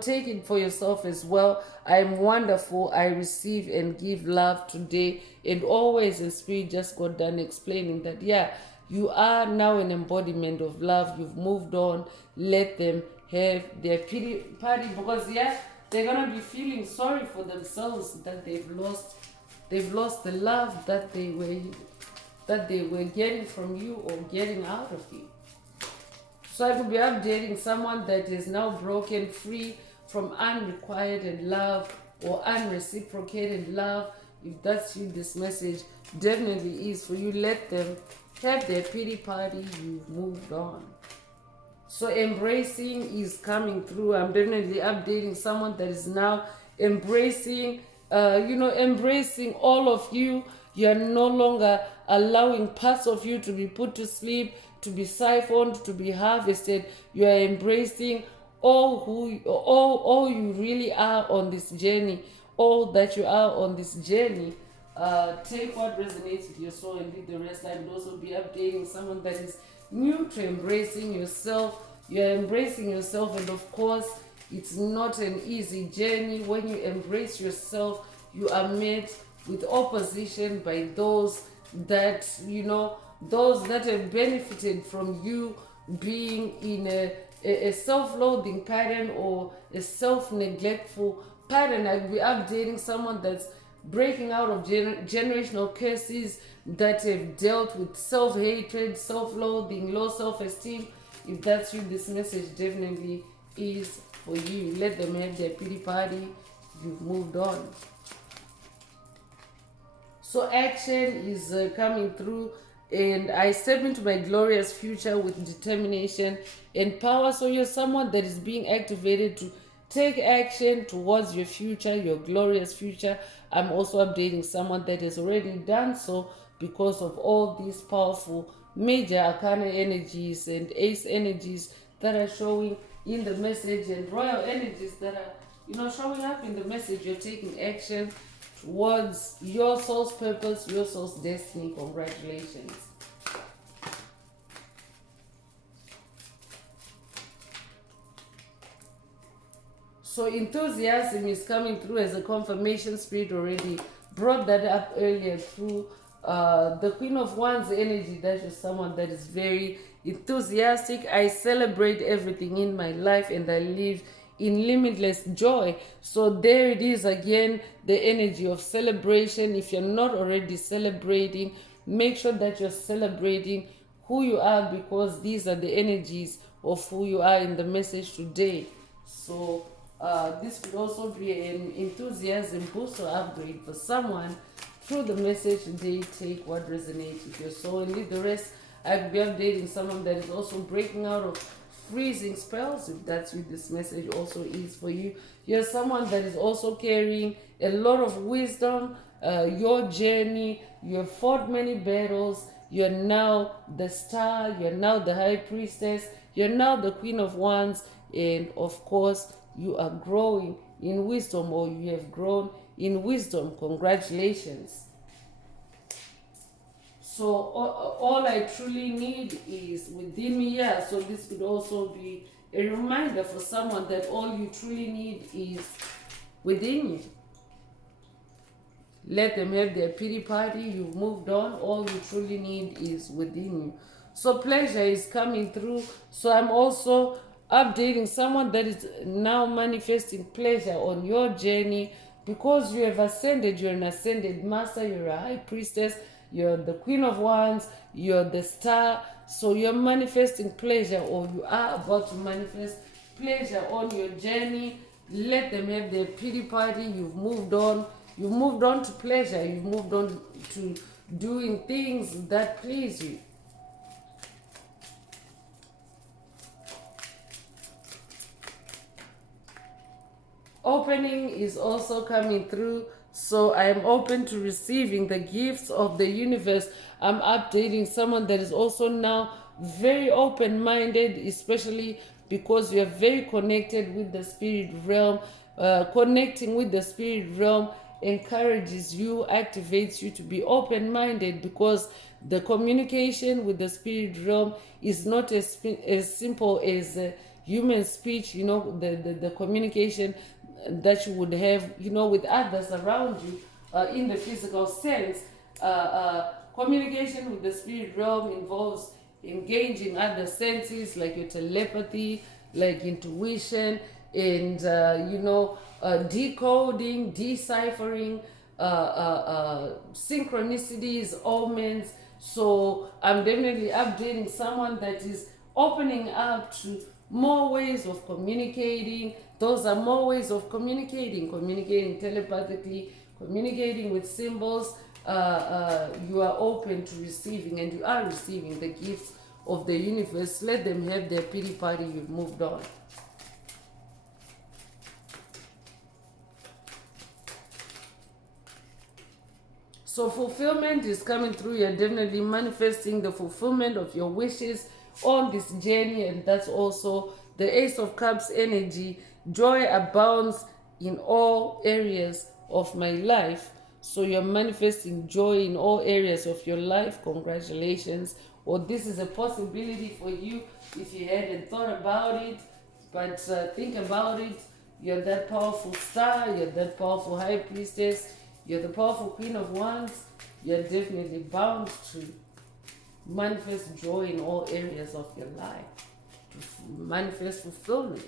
take it for yourself as well. I'm wonderful. I receive and give love today and always. And Spirit just got done explaining that, yeah, you are now an embodiment of love. You've moved on. Let them have their pity party, because yeah, they're gonna be feeling sorry for themselves that they've lost the love that they were getting from you or getting out of you. So I could be updating someone that is now broken free from unrequited love or unreciprocated love. If that's you, this message definitely is for you. Let them have their pity party. You've moved on. So embracing is coming through. I'm definitely updating someone that is now embracing, embracing all of you. You're no longer allowing parts of you to be put to sleep, to be siphoned, to be harvested. You are embracing all you really are on this journey, all that you are on this journey. Take what resonates with your soul and leave the rest. I would also be updating someone that is new to embracing yourself. You're embracing yourself, and of course, it's not an easy journey. When you embrace yourself, you are met with opposition by those that have benefited from you being in a self-loathing pattern or a self-neglectful pattern. I'll be updating someone that's breaking out of generational curses that have dealt with self-hatred, self-loathing, low self-esteem. If that's you, this message definitely is for you. Let them have their pity party. You've moved on. So action is coming through, and I step into my glorious future with determination and power. So you're someone that is being activated to take action towards your future, your glorious future. I'm also updating someone that has already done so, because of all these powerful major arcana energies and ace energies that are showing in the message, and royal energies that are showing up in the message. You're taking action towards your soul's purpose, your soul's destiny. Congratulations. So enthusiasm is coming through as a confirmation. Spirit already brought that up earlier through the Queen of Wands energy. That is someone that is very enthusiastic. I celebrate everything in my life and I live in limitless joy. So there it is again, the energy of celebration. If you're not already celebrating, make sure that you're celebrating who you are, because these are the energies of who you are in the message today. So This could also be an enthusiasm boost or upgrade for someone. Through the message today, take what resonates with your soul and leave the rest. I could be updating someone that is also breaking out of freezing spells. If that's what this message also is for you, you're someone that is also carrying a lot of wisdom. Your journey, you have fought many battles. You're now the star, you're now the high priestess, you're now the queen of wands, and of course you are growing in wisdom, or you have grown in wisdom. Congratulations. So all I truly need is within me. Yeah, so this could also be a reminder for someone that all you truly need is within you. Let them have their pity party. You've moved on. All you truly need is within you. So pleasure is coming through. So I'm also updating someone that is now manifesting pleasure on your journey, because you have ascended. You're an ascended master. You're a high priestess. You're the queen of wands. You're the star. So you're manifesting pleasure, or you are about to manifest pleasure on your journey. Let them have their pity party. You've moved on. You've moved on to pleasure. You've moved on to doing things that please you. Opening is also coming through. So I am open to receiving the gifts of the universe. I'm updating someone that is also now very open-minded, especially because you are very connected with the spirit realm. Connecting with the spirit realm encourages you, activates you to be open-minded, because the communication with the spirit realm is not as simple as human speech. The communication that you would have with others around you in the physical sense. Communication with the spirit realm involves engaging other senses, like your telepathy, like intuition, and decoding, deciphering synchronicities, omens. So I'm definitely updating someone that is opening up to more ways of communicating. Those are more ways of communicating telepathically, communicating with symbols. You are open to receiving, and you are receiving the gifts of the universe. Let them have their pity party. You've moved on. So fulfillment is coming through. You're definitely manifesting the fulfillment of your wishes on this journey, and that's also the Ace of Cups energy. Joy abounds in all areas of my life. So you're manifesting joy in all areas of your life. Congratulations. Or this is a possibility for you if you hadn't thought about it. But think about it. You're that powerful star. You're that powerful high priestess. You're the powerful queen of wands. You're definitely bound to manifest joy in all areas of your life, to manifest fulfillment.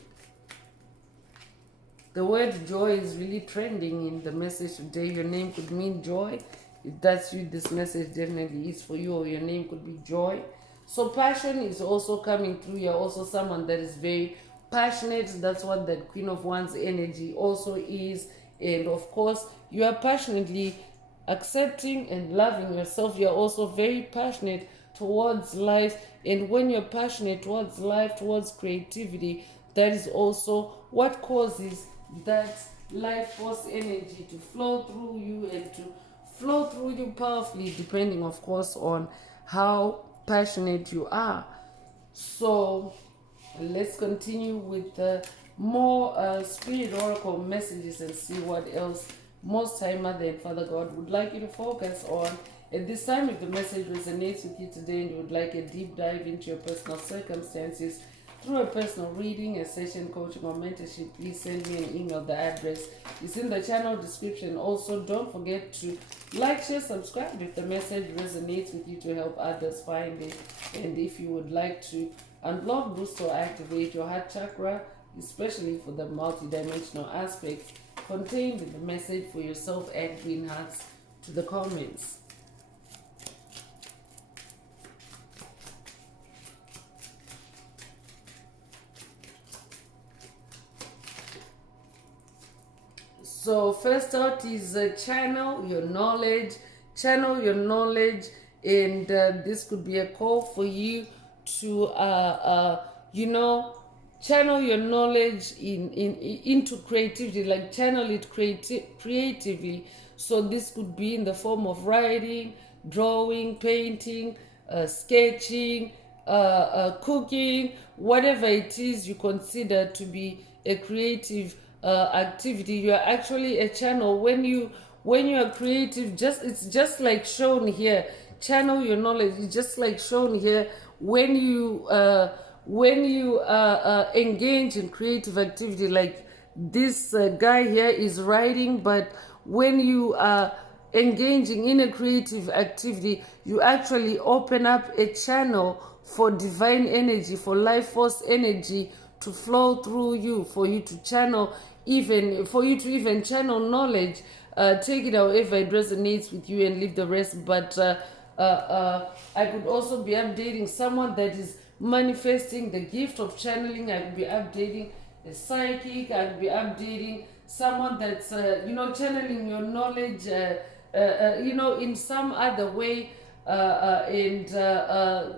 The word joy is really trending in the message today. Your name could mean joy. If that's you, this message definitely is for you, or your name could be joy. So passion is also coming through. You're also someone that is very passionate. That's what that Queen of Wands energy also is. And of course, you are passionately accepting and loving yourself. You're also very passionate towards life. And when you're passionate towards life, towards creativity, that is also what causes that life force energy to flow through you, and to flow through you powerfully, depending of course on how passionate you are. So let's continue with more spirit oracle messages and see what else Most High Mother and Father God would like you to focus on at this time. If the message resonates with you today and you would like a deep dive into your personal circumstances through a personal reading, a session, coaching, or mentorship, please send me an email. The address is in the channel description. Also, don't forget to like, share, subscribe if the message resonates with you, to help others find it. And if you would like to unblock, boost, or activate your heart chakra, especially for the multidimensional aspects contained in the message, for yourself, add green hearts to the comments. So first out is channel your knowledge. Channel your knowledge, and this could be a call for you to, you know, channel your knowledge into creativity, like channel it creatively. So this could be in the form of writing, drawing, painting, sketching, cooking, whatever it is you consider to be a creative activity. You are actually a channel. When you are creative, just it's just like shown here. Channel your knowledge. It's just like shown here. When you engage in creative activity, like this guy here is writing, but when you are engaging in a creative activity, you actually open up a channel for divine energy, for life force energy to flow through you, for you to channel, even for you to even channel knowledge. Take it however it resonates with you and leave the rest. But I could also be updating someone that is manifesting the gift of channeling. I could be updating a psychic. I could be updating someone that's channeling your knowledge in some other way, and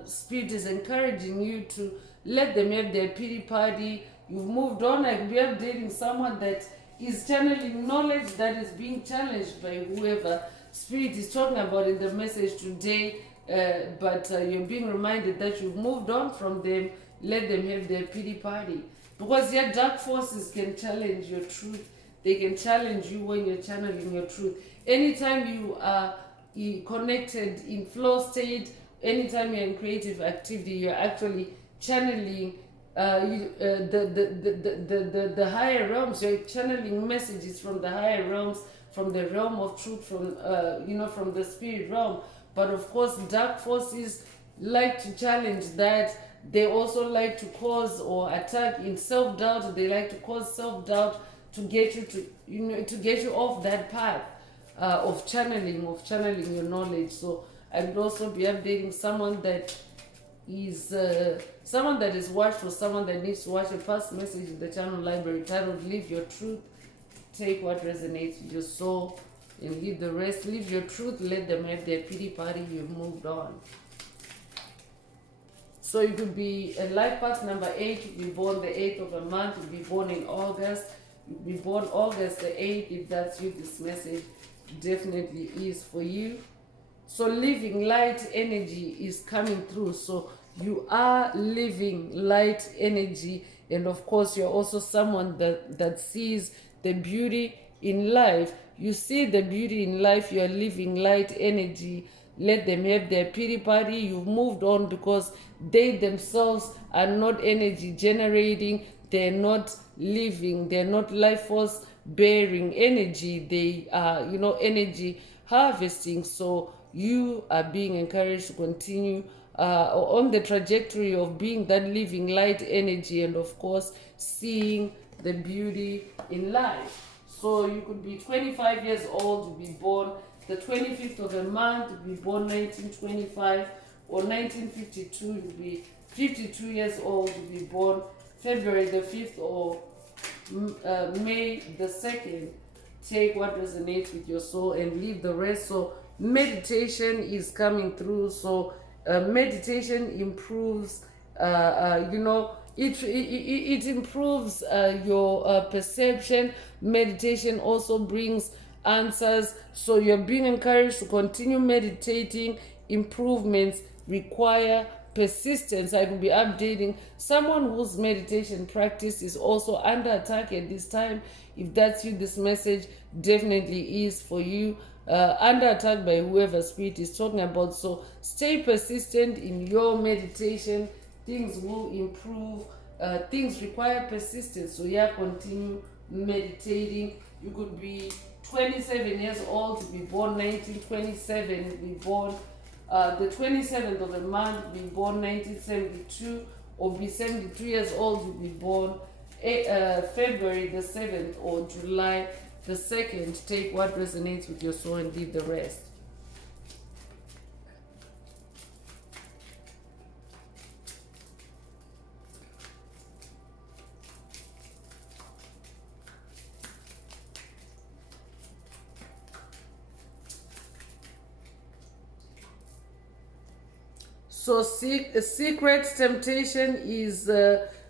spirit is encouraging you to let them have their pity party. You've moved on. I could be updating someone that is channeling knowledge that is being challenged by whoever spirit is talking about in the message today, but you're being reminded that you've moved on from them. Let them have their pity party, because your dark forces can challenge your truth. They can challenge you when you're channeling your truth. Anytime you are connected in flow state, anytime you're in creative activity, you're actually channeling the higher realms. You're channeling messages from the higher realms, from the realm of truth, from from the spirit realm. But of course, dark forces like to challenge that. They also like to cause or attack in self-doubt. They like to cause self-doubt to get you to get you off that path of channeling your knowledge. So I would also be updating someone that is watched, or someone that needs to watch a past message in the channel library titled "Live Your Truth." Take what resonates with your soul and leave the rest. Live your truth. Let them have their pity party. You've moved on. So you could be a life path number 8. You'd be born the 8th of a month. You'd be born in August. You'd be born August the 8th. If that's you, this message definitely is for you. So living light energy is coming through. So you are living light energy. And of course, you're also someone that sees the beauty in life. You see the beauty in life. You're living light energy. Let them have their pity party. You've moved on because they themselves are not energy generating. They're not living. They're not life force bearing energy. They are, energy harvesting. So you are being encouraged to continue on the trajectory of being that living light energy, and of course seeing the beauty in life. So you could be 25 years old, to be born the 25th of a month, to be born 1925 or 1952, you'll be 52 years old, to be born February the 5th or May the 2nd. Take what resonates with your soul and leave the rest. So meditation is coming through. So meditation improves, it improves your perception. Meditation also brings answers. So you're being encouraged to continue meditating. Improvements require persistence. I will be updating someone whose meditation practice is also under attack at this time. If that's you, this message definitely is for you. Under attack by whoever spirit is talking about. So stay persistent in your meditation. Things will improve. Things require persistence. So yeah, continue meditating. You could be 27 years old, to be born 1927, to be born the 27th of the month, be born 1972, or be 72 years old, to be born February the 7th or July the 2nd. Take what resonates with your soul and leave the rest. So secret temptation is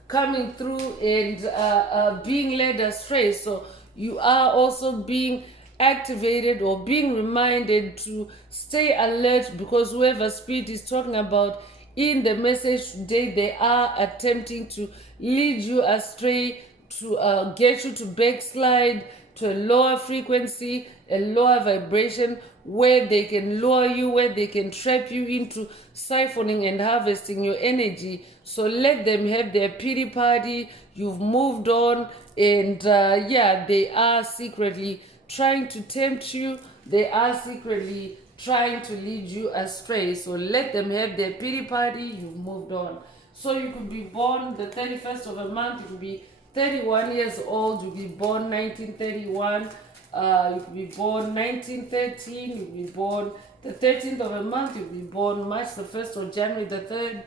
coming through and being led astray. So you are also being activated or being reminded to stay alert, because whoever spirit is talking about in the message today, they are attempting to lead you astray, to get you to backslide to a lower frequency, a lower vibration, where they can lure you, where they can trap you into siphoning and harvesting your energy. So let them have their pity party. You've moved on, and yeah, they are secretly trying to tempt you. They are secretly trying to lead you astray. So let them have their pity party. You've moved on. So you could be born the 31st of a month. You could be 31 years old. You could be born 1931. You could be born 1913. You could be born the 13th of a month. You could be born March the 1st or January the 3rd.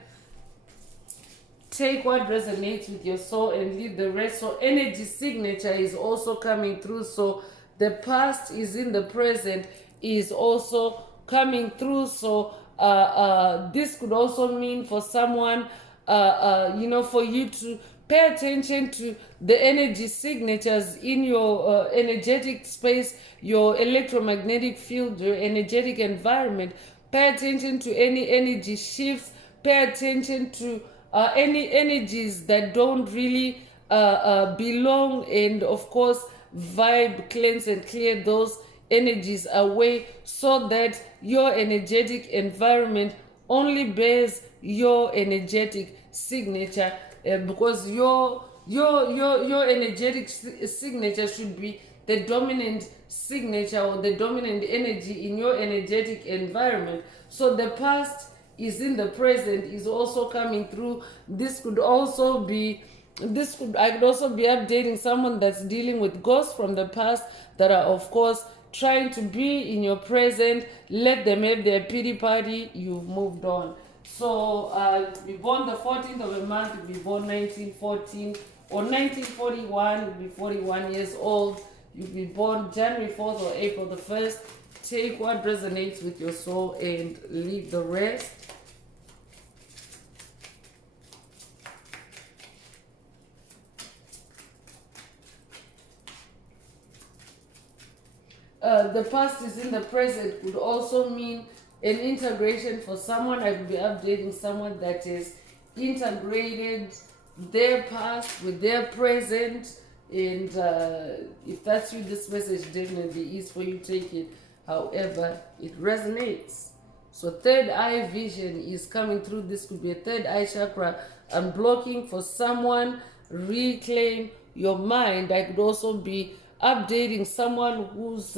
Take what resonates with your soul and leave the rest. So energy signature is also coming through. So the past is in the present is also coming through. So this could also mean for someone, for you to pay attention to the energy signatures in your energetic space, your electromagnetic field, your energetic environment. Pay attention to any energy shifts. Pay attention to any energies that don't really belong, and of course vibe, cleanse and clear those energies away, so that your energetic environment only bears your energetic signature, because your energetic signature should be the dominant signature or the dominant energy in your energetic environment. So the past is in the present is also coming through. I could also be updating someone that's dealing with ghosts from the past that are, of course, trying to be in your present. Let them have their pity party. You've moved on. So be born the 14th of a month, be born 1914 or 1941, you'll be 41 years old. You'll be born January 4th or April the 1st. Take what resonates with your soul and leave the rest. The past is in the present could also mean an integration for someone. I could be updating someone that is integrated their past with their present. And if that's you, this message definitely is for you. Take it however it resonates. So third eye vision is coming through. This could be a third eye chakra unblocking for someone. Reclaim your mind. I could also be updating someone whose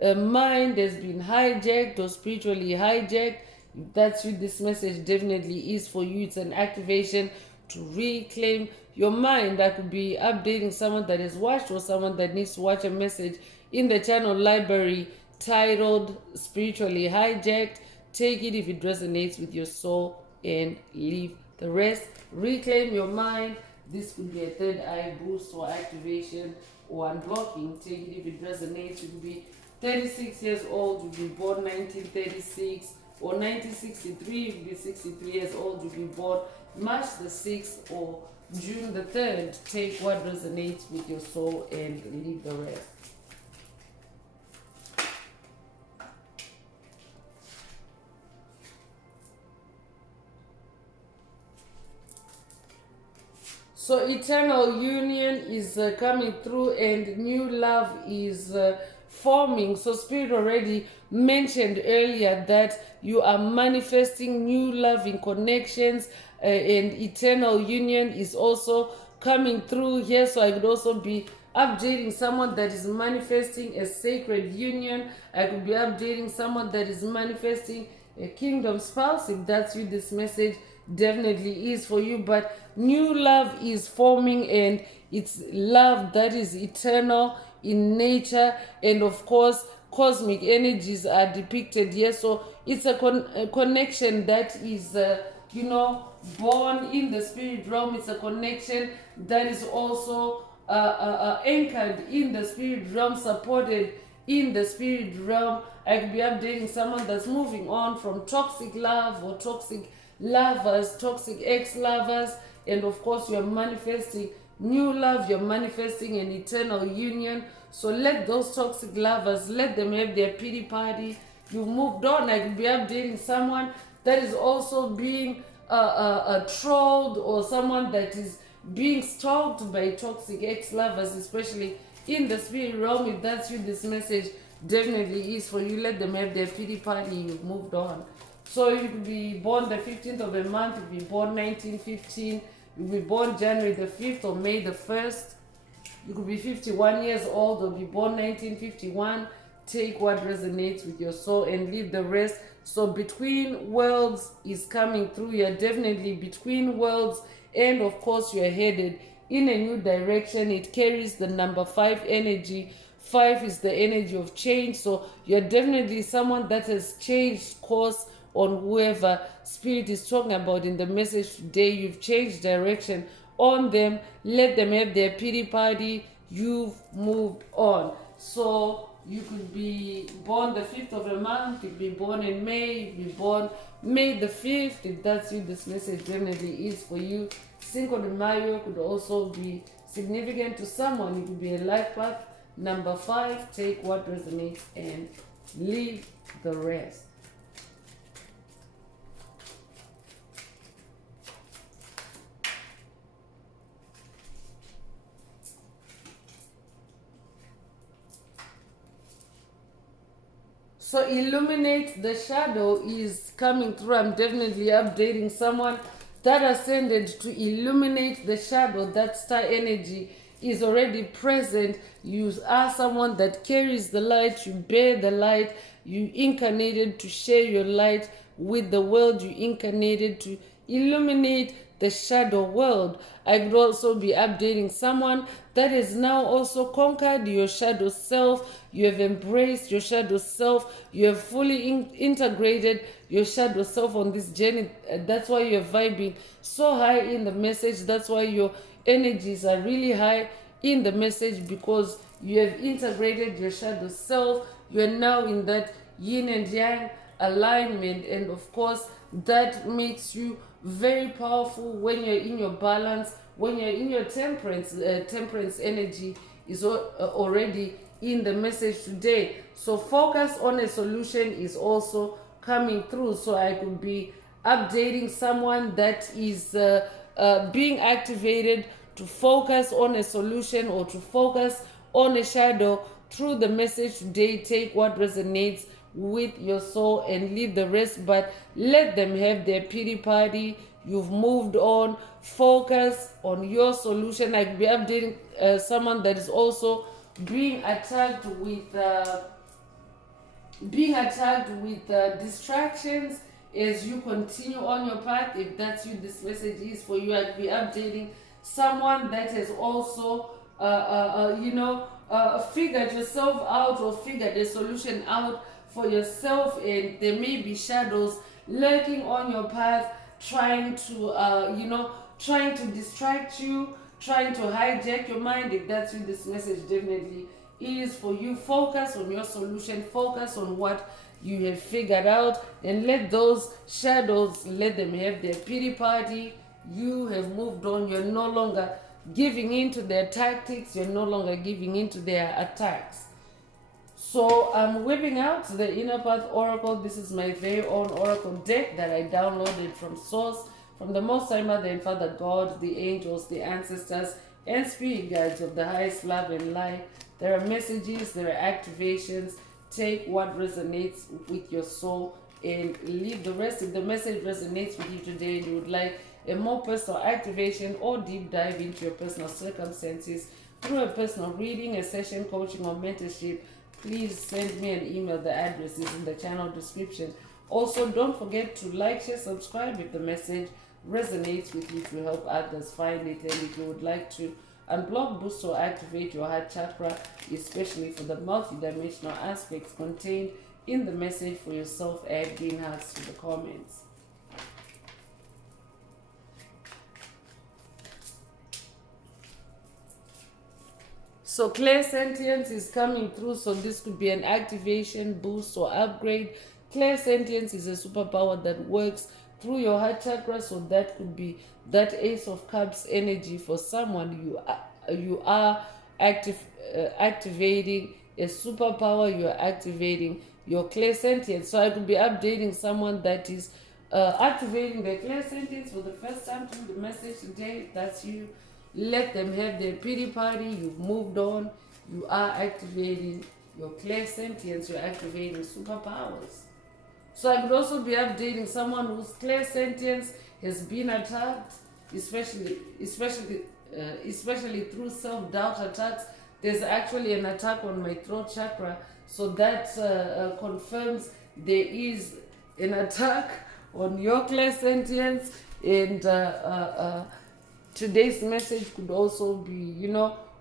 mind has been hijacked or spiritually hijacked. If that's you, this message definitely is for you. It's an activation to reclaim your mind. I could be updating someone that has watched or someone that needs to watch a message in the channel library titled Spiritually Hijacked. Take it if it resonates with your soul and leave the rest. Reclaim your mind. This could be a third eye boost or activation or unblocking. Take it if it resonates. You could be 36 years old. You'll be born 1936 or 1963. You'll be 63 years old. You'll be born March the 6th or June the 3rd. Take what resonates with your soul and leave the rest. So eternal union is coming through and new love is forming. So Spirit already mentioned earlier that you are manifesting new loving connections, and eternal union is also coming through here. So I could also be updating someone that is manifesting a sacred union. I could be updating someone that is manifesting a kingdom spouse. If that's you, this message definitely is for you. But new love is forming, and it's love that is eternal in nature, and of course cosmic energies are depicted here. So it's a connection that is born in the spirit realm. It's a connection that is also anchored in the spirit realm, supported in the spirit realm. I could be updating someone that's moving on from toxic love or toxic lovers, toxic ex-lovers, and of course you're manifesting new love, you're manifesting an eternal union. So let those toxic lovers, let them have their pity party. You've moved on. I could be updating someone that is also being trolled, or someone that is being stalked by toxic ex-lovers, especially in the spirit realm. If that's you, this message definitely is for you. Let them have their pity party. You've moved on. So you could be born the 15th of a month, you could be born 1915, you could be born January the 5th or May the 1st. You could be 51 years old or be born 1951. Take what resonates with your soul and leave the rest. So between worlds is coming through. You're definitely between worlds, and of course you're headed in a new direction. It carries the number 5 energy. 5 is the energy of change. So you're definitely someone that has changed course on whoever spirit is talking about in the message today. You've changed direction on them. Let them have their pity party. You've moved on. So you could be born the 5th of a month, you could be born in May, you could be born May the 5th. If that's you, this message definitely is for you. Cinco de Mayo could also be significant to someone. It could be a life path. Number 5, take what resonates and leave the rest. So illuminate the shadow is coming through. I'm definitely updating someone that ascended to illuminate the shadow. That star energy is already present. You are someone that carries the light. You bear the light. You incarnated to share your light with the world. You incarnated to illuminate the shadow world. I could also be updating someone that has now also conquered your shadow self. You have embraced your shadow self. You have fully integrated your shadow self on this journey. That's why you're vibing so high in the message. That's why your energies are really high in the message, because you have integrated your shadow self. You're now in that yin and yang alignment, and of course that makes you very powerful when you're in your balance, when you're in your temperance. Temperance energy is already in the message today. So focus on a solution is also coming through. So I could be updating someone that is being activated to focus on a solution or to focus on a shadow through the message today. Take what resonates with your soul and leave the rest, but let them have their pity party. You've moved on. Focus on your solution. I could be updating someone that is also being attacked with distractions as you continue on your path. If that's you, this message is for you. I could be updating someone that has also figured yourself out or figured a solution out for yourself, and there may be shadows lurking on your path, trying to distract you, trying to hijack your mind. If that's you, this message definitely is for you. Focus on your solution, focus on what you have figured out, and let those shadows, let them have their pity party. You have moved on. You're no longer giving in to their tactics. You're no longer giving in to their attacks. So I'm whipping out the Inner Path Oracle. This is my very own Oracle deck that I downloaded from Source, from the Most High Mother and Father God, the angels, the ancestors, and spirit guides of the highest love and light. There are messages, there are activations. Take what resonates with your soul and leave the rest. If the message resonates with you today and you would like a more personal activation or deep dive into your personal circumstances through a personal reading, a session, coaching, or mentorship, please send me an email. The address is in the channel description. Also, don't forget to like, share, subscribe if the message resonates with you to help others find it. And if you would like to unblock, boost, or activate your heart chakra, especially for the multidimensional aspects contained in the message for yourself, add green hearts to the comments. So clairsentience is coming through, so this could be an activation, boost, or upgrade. Clairsentience is a superpower that works through your heart chakra. So that could be that Ace of Cups energy for someone. You are activating a superpower. You are activating your clairsentience. So I could be updating someone that is activating their clairsentience for the first time through the message today. That's you. Let them have their pity party. You've moved on. You are activating your clairsentience. You're activating superpowers. So I could also be updating someone whose clairsentience has been attacked, especially through self-doubt attacks. There's actually an attack on my throat chakra, so that confirms there is an attack on your clairsentience. And today's message could also be,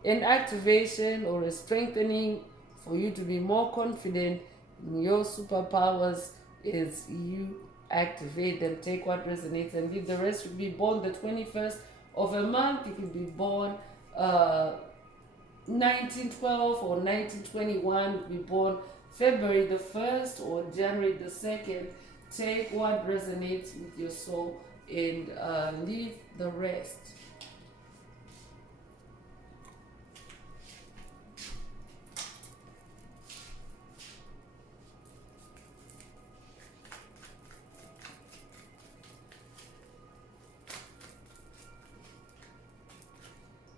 an activation or a strengthening for you to be more confident in your superpowers as you activate them. Take what resonates and leave the rest. You could be born the 21st of a month. You could be born 1912 or 1921. You could be born February the 1st or January the 2nd. Take what resonates with your soul and leave the rest.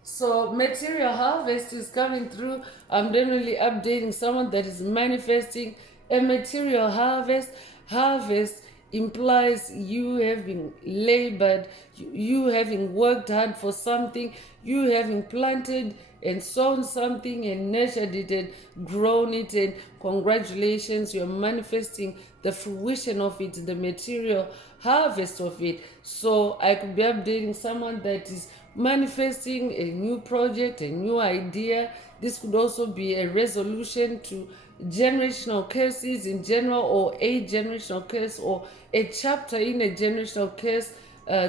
So material harvest is coming through. I'm definitely updating someone that is manifesting a material harvest. Harvest implies you having labored, you having worked hard for something, you having planted and sown something and nurtured it and grown it, and congratulations, you're manifesting the fruition of it, the material harvest of it. So I could be updating someone that is manifesting a new project, a new idea. This could also be a resolution to generational curses in general, or a generational curse, or a chapter in a generational curse.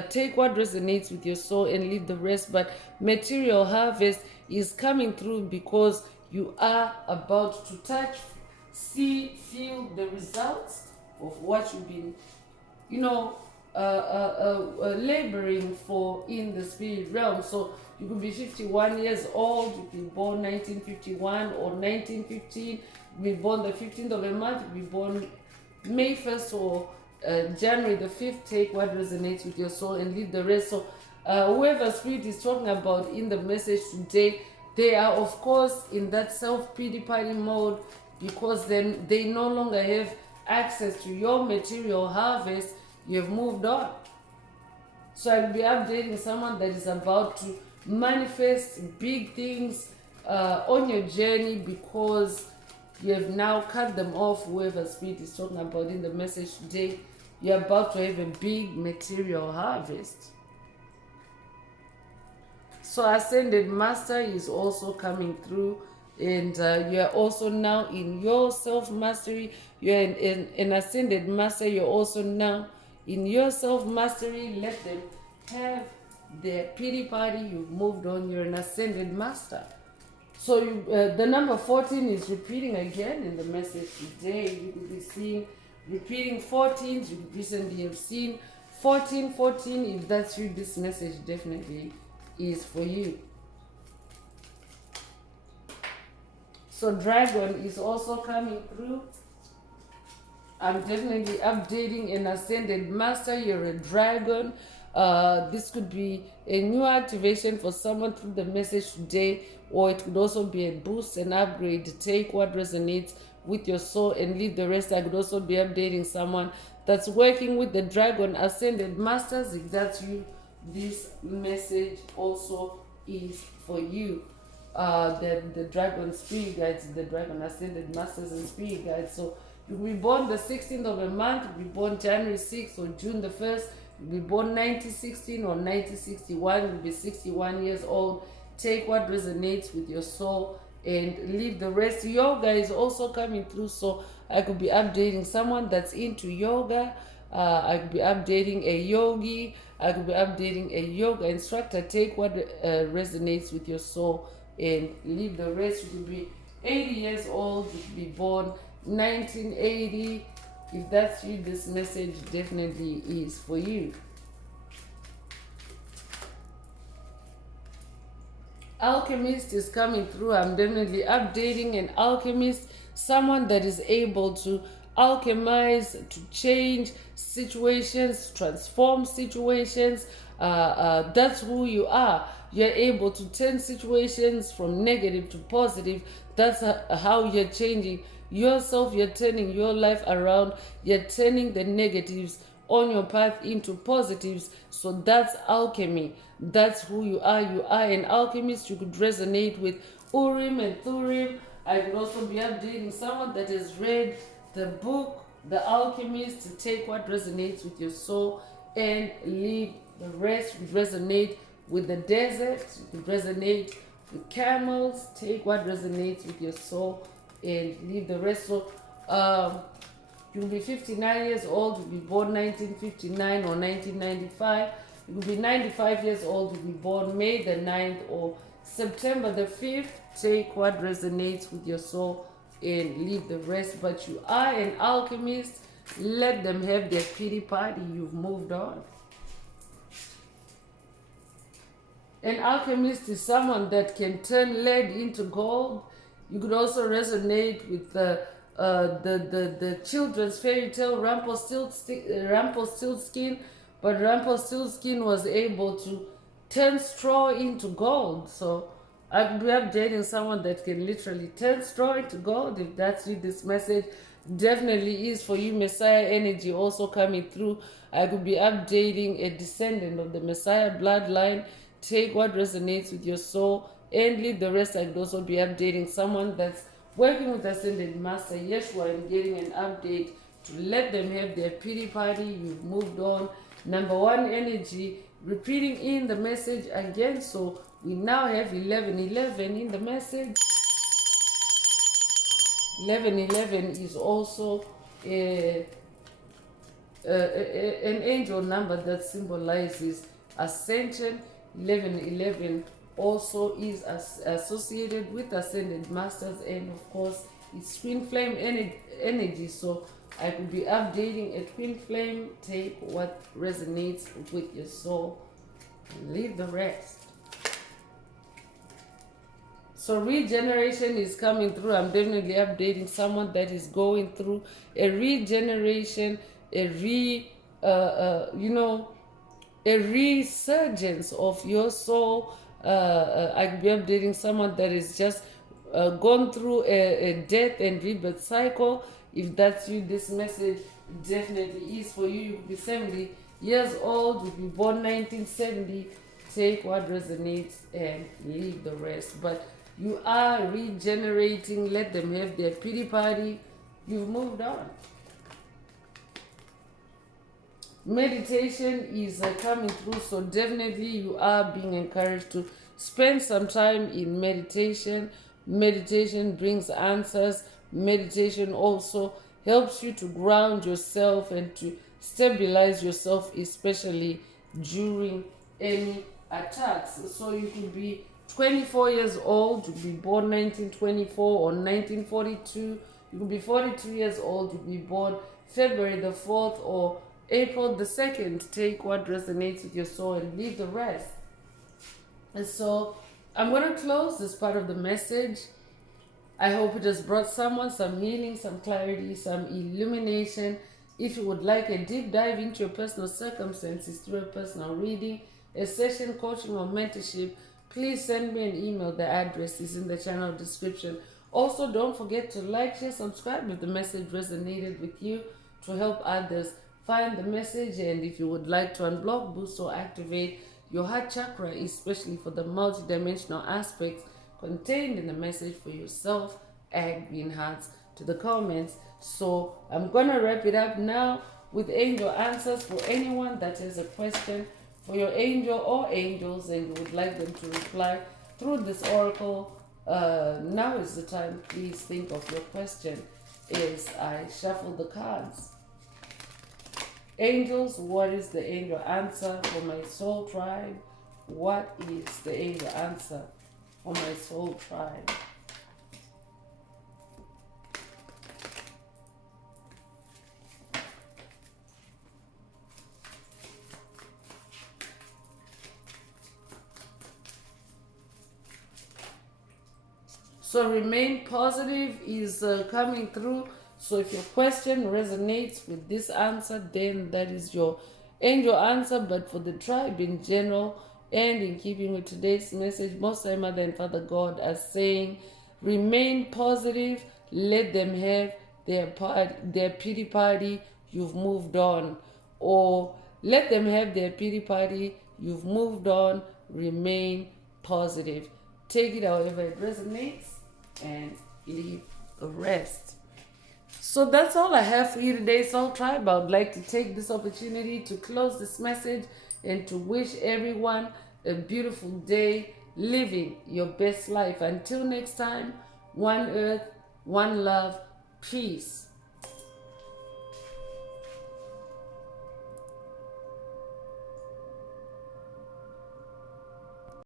Take what resonates with your soul and leave the rest. But material harvest is coming through because you are about to touch, see, feel the results of what you've been, laboring for in the spirit realm. So you could be 51 years old, you could be born 1951 or 1915, you be born the 15th of a month, you be born May 1st or January the 5th. Take what resonates with your soul and leave the rest. So whoever spirit is talking about in the message today, they are of course in that self-pity party mode, because then they no longer have access to your material harvest. You've moved on. So I'll be updating someone that is about to manifest big things on your journey, because you have now cut them off. Whoever spirit is talking about in the message today, you're about to have a big material harvest. So Ascended Master is also coming through, and you're also now in your self-mastery. You're an Ascended Master. You're also now in your self-mastery. Let them have their pity party. You've moved on. You're an Ascended Master. So the number 14 is repeating again in the message today. You could be seeing repeating 14s. You could recently have seen 14. If that's you, this message definitely is for you. So Dragon is also coming through. I'm definitely updating an Ascended Master. You're a dragon. This could be a new activation for someone through the message today, or it could also be a boost, an upgrade. Take what resonates with your soul and leave the rest. I could also be updating someone that's working with the Dragon Ascended Masters. If that's you, this message also is for you. The Dragon Spirit Guides, the Dragon Ascended Masters and Spirit Guides. So you'll be born the 16th of a month, you'll be born January 6th or June the 1st, you'll be born 1916 or 1961, you'll be 61 years old. Take what resonates with your soul and leave the rest. Yoga is also coming through, so I could be updating someone that's into yoga. I could be updating a yogi. I could be updating a yoga instructor. Take what resonates with your soul and leave the rest. You could be 80 years old. You could be born 1980, If that's you, this message definitely is for you. Alchemist is coming through. I'm definitely updating an alchemist, someone that is able to alchemize, to change situations, transform situations. That's who you are. You're able to turn situations from negative to positive. That's how you're changing yourself. You're turning your life around. You're turning the negatives on your path into positives. So that's alchemy. That's who you are. You are an alchemist. You could resonate with Urim and Thurim. I could also be updating someone that has read the book The Alchemist, to take what resonates with your soul and leave the rest. You could resonate with the desert. You could resonate with camels. Take what resonates with your soul and leave the rest. So you'll be 59 years old, you'll be born 1959 or 1995. You'll be 95 years old, you'll be born May the 9th or September the 5th. Take what resonates with your soul and leave the rest. But you are an alchemist. Let them have their pity party. You've moved on. An alchemist is someone that can turn lead into gold. You could also resonate with the children's fairy tale Rumpelstiltskin, but Rumpelstiltskin was able to turn straw into gold. So I could be updating someone that can literally turn straw into gold. If that's you, this message definitely is for you. Messiah energy also coming through. I could be updating a descendant of the Messiah bloodline. Take what resonates with your soul and leave the rest. I could also be updating someone that's working with Ascended Master Yeshua and getting an update to let them have their pity party. You've moved on. Number one energy, repeating in the message again. So we now have 1111 in the message. 1111 is also an angel number that symbolizes ascension. 1111 also is associated with ascended masters, and of course it's twin flame energy. So I could be updating a twin flame. Take what resonates with your soul and leave the rest. So regeneration is coming through. I'm definitely updating someone that is going through a regeneration, a resurgence of your soul. I could be updating someone that is just gone through a death and rebirth cycle. If that's you, this message definitely is for you. You could be 70 years old. You'll be born 1970. Take what resonates and leave the rest. But you are regenerating. Let them have their pity party. You've moved on. Meditation is coming through, so definitely you are being encouraged to spend some time in meditation. Meditation brings answers. Meditation also helps you to ground yourself and to stabilize yourself, especially during any attacks. So you could be 24 years old, you could be born 1924 or 1942. You could be 42 years old, you could be born February the 4th or April the 2nd. Take what resonates with your soul and leave the rest. And so I'm going to close this part of the message. I hope it has brought someone some healing, some clarity, some illumination. If you would like a deep dive into your personal circumstances through a personal reading, a session, coaching, or mentorship, please send me an email. The address is in the channel description. Also, don't forget to like, share, subscribe if the message resonated with you, to help others find the message. And if you would like to unblock, boost, or activate your heart chakra, especially for the multidimensional aspects contained in the message for yourself, add green hearts to the comments. So I'm gonna wrap it up now with angel answers for anyone that has a question for your angel or angels and you would like them to reply through this oracle. Now is the time. Please think of your question as I shuffle the cards. Angels, what is the angel answer for my soul tribe? What is the angel answer for my soul tribe? So remain positive is coming through. So if your question resonates with this answer, then that is your angel answer. But for the tribe in general, and in keeping with today's message, Most High Mother and Father God are saying, remain positive. Let them have their pity party. You've moved on. Or let them have their pity party. You've moved on. Remain positive. Take it however it resonates and leave the rest. So that's all I have for you today, Soul Tribe. I would like to take this opportunity to close this message and to wish everyone a beautiful day living your best life. Until next time, one earth, one love, peace.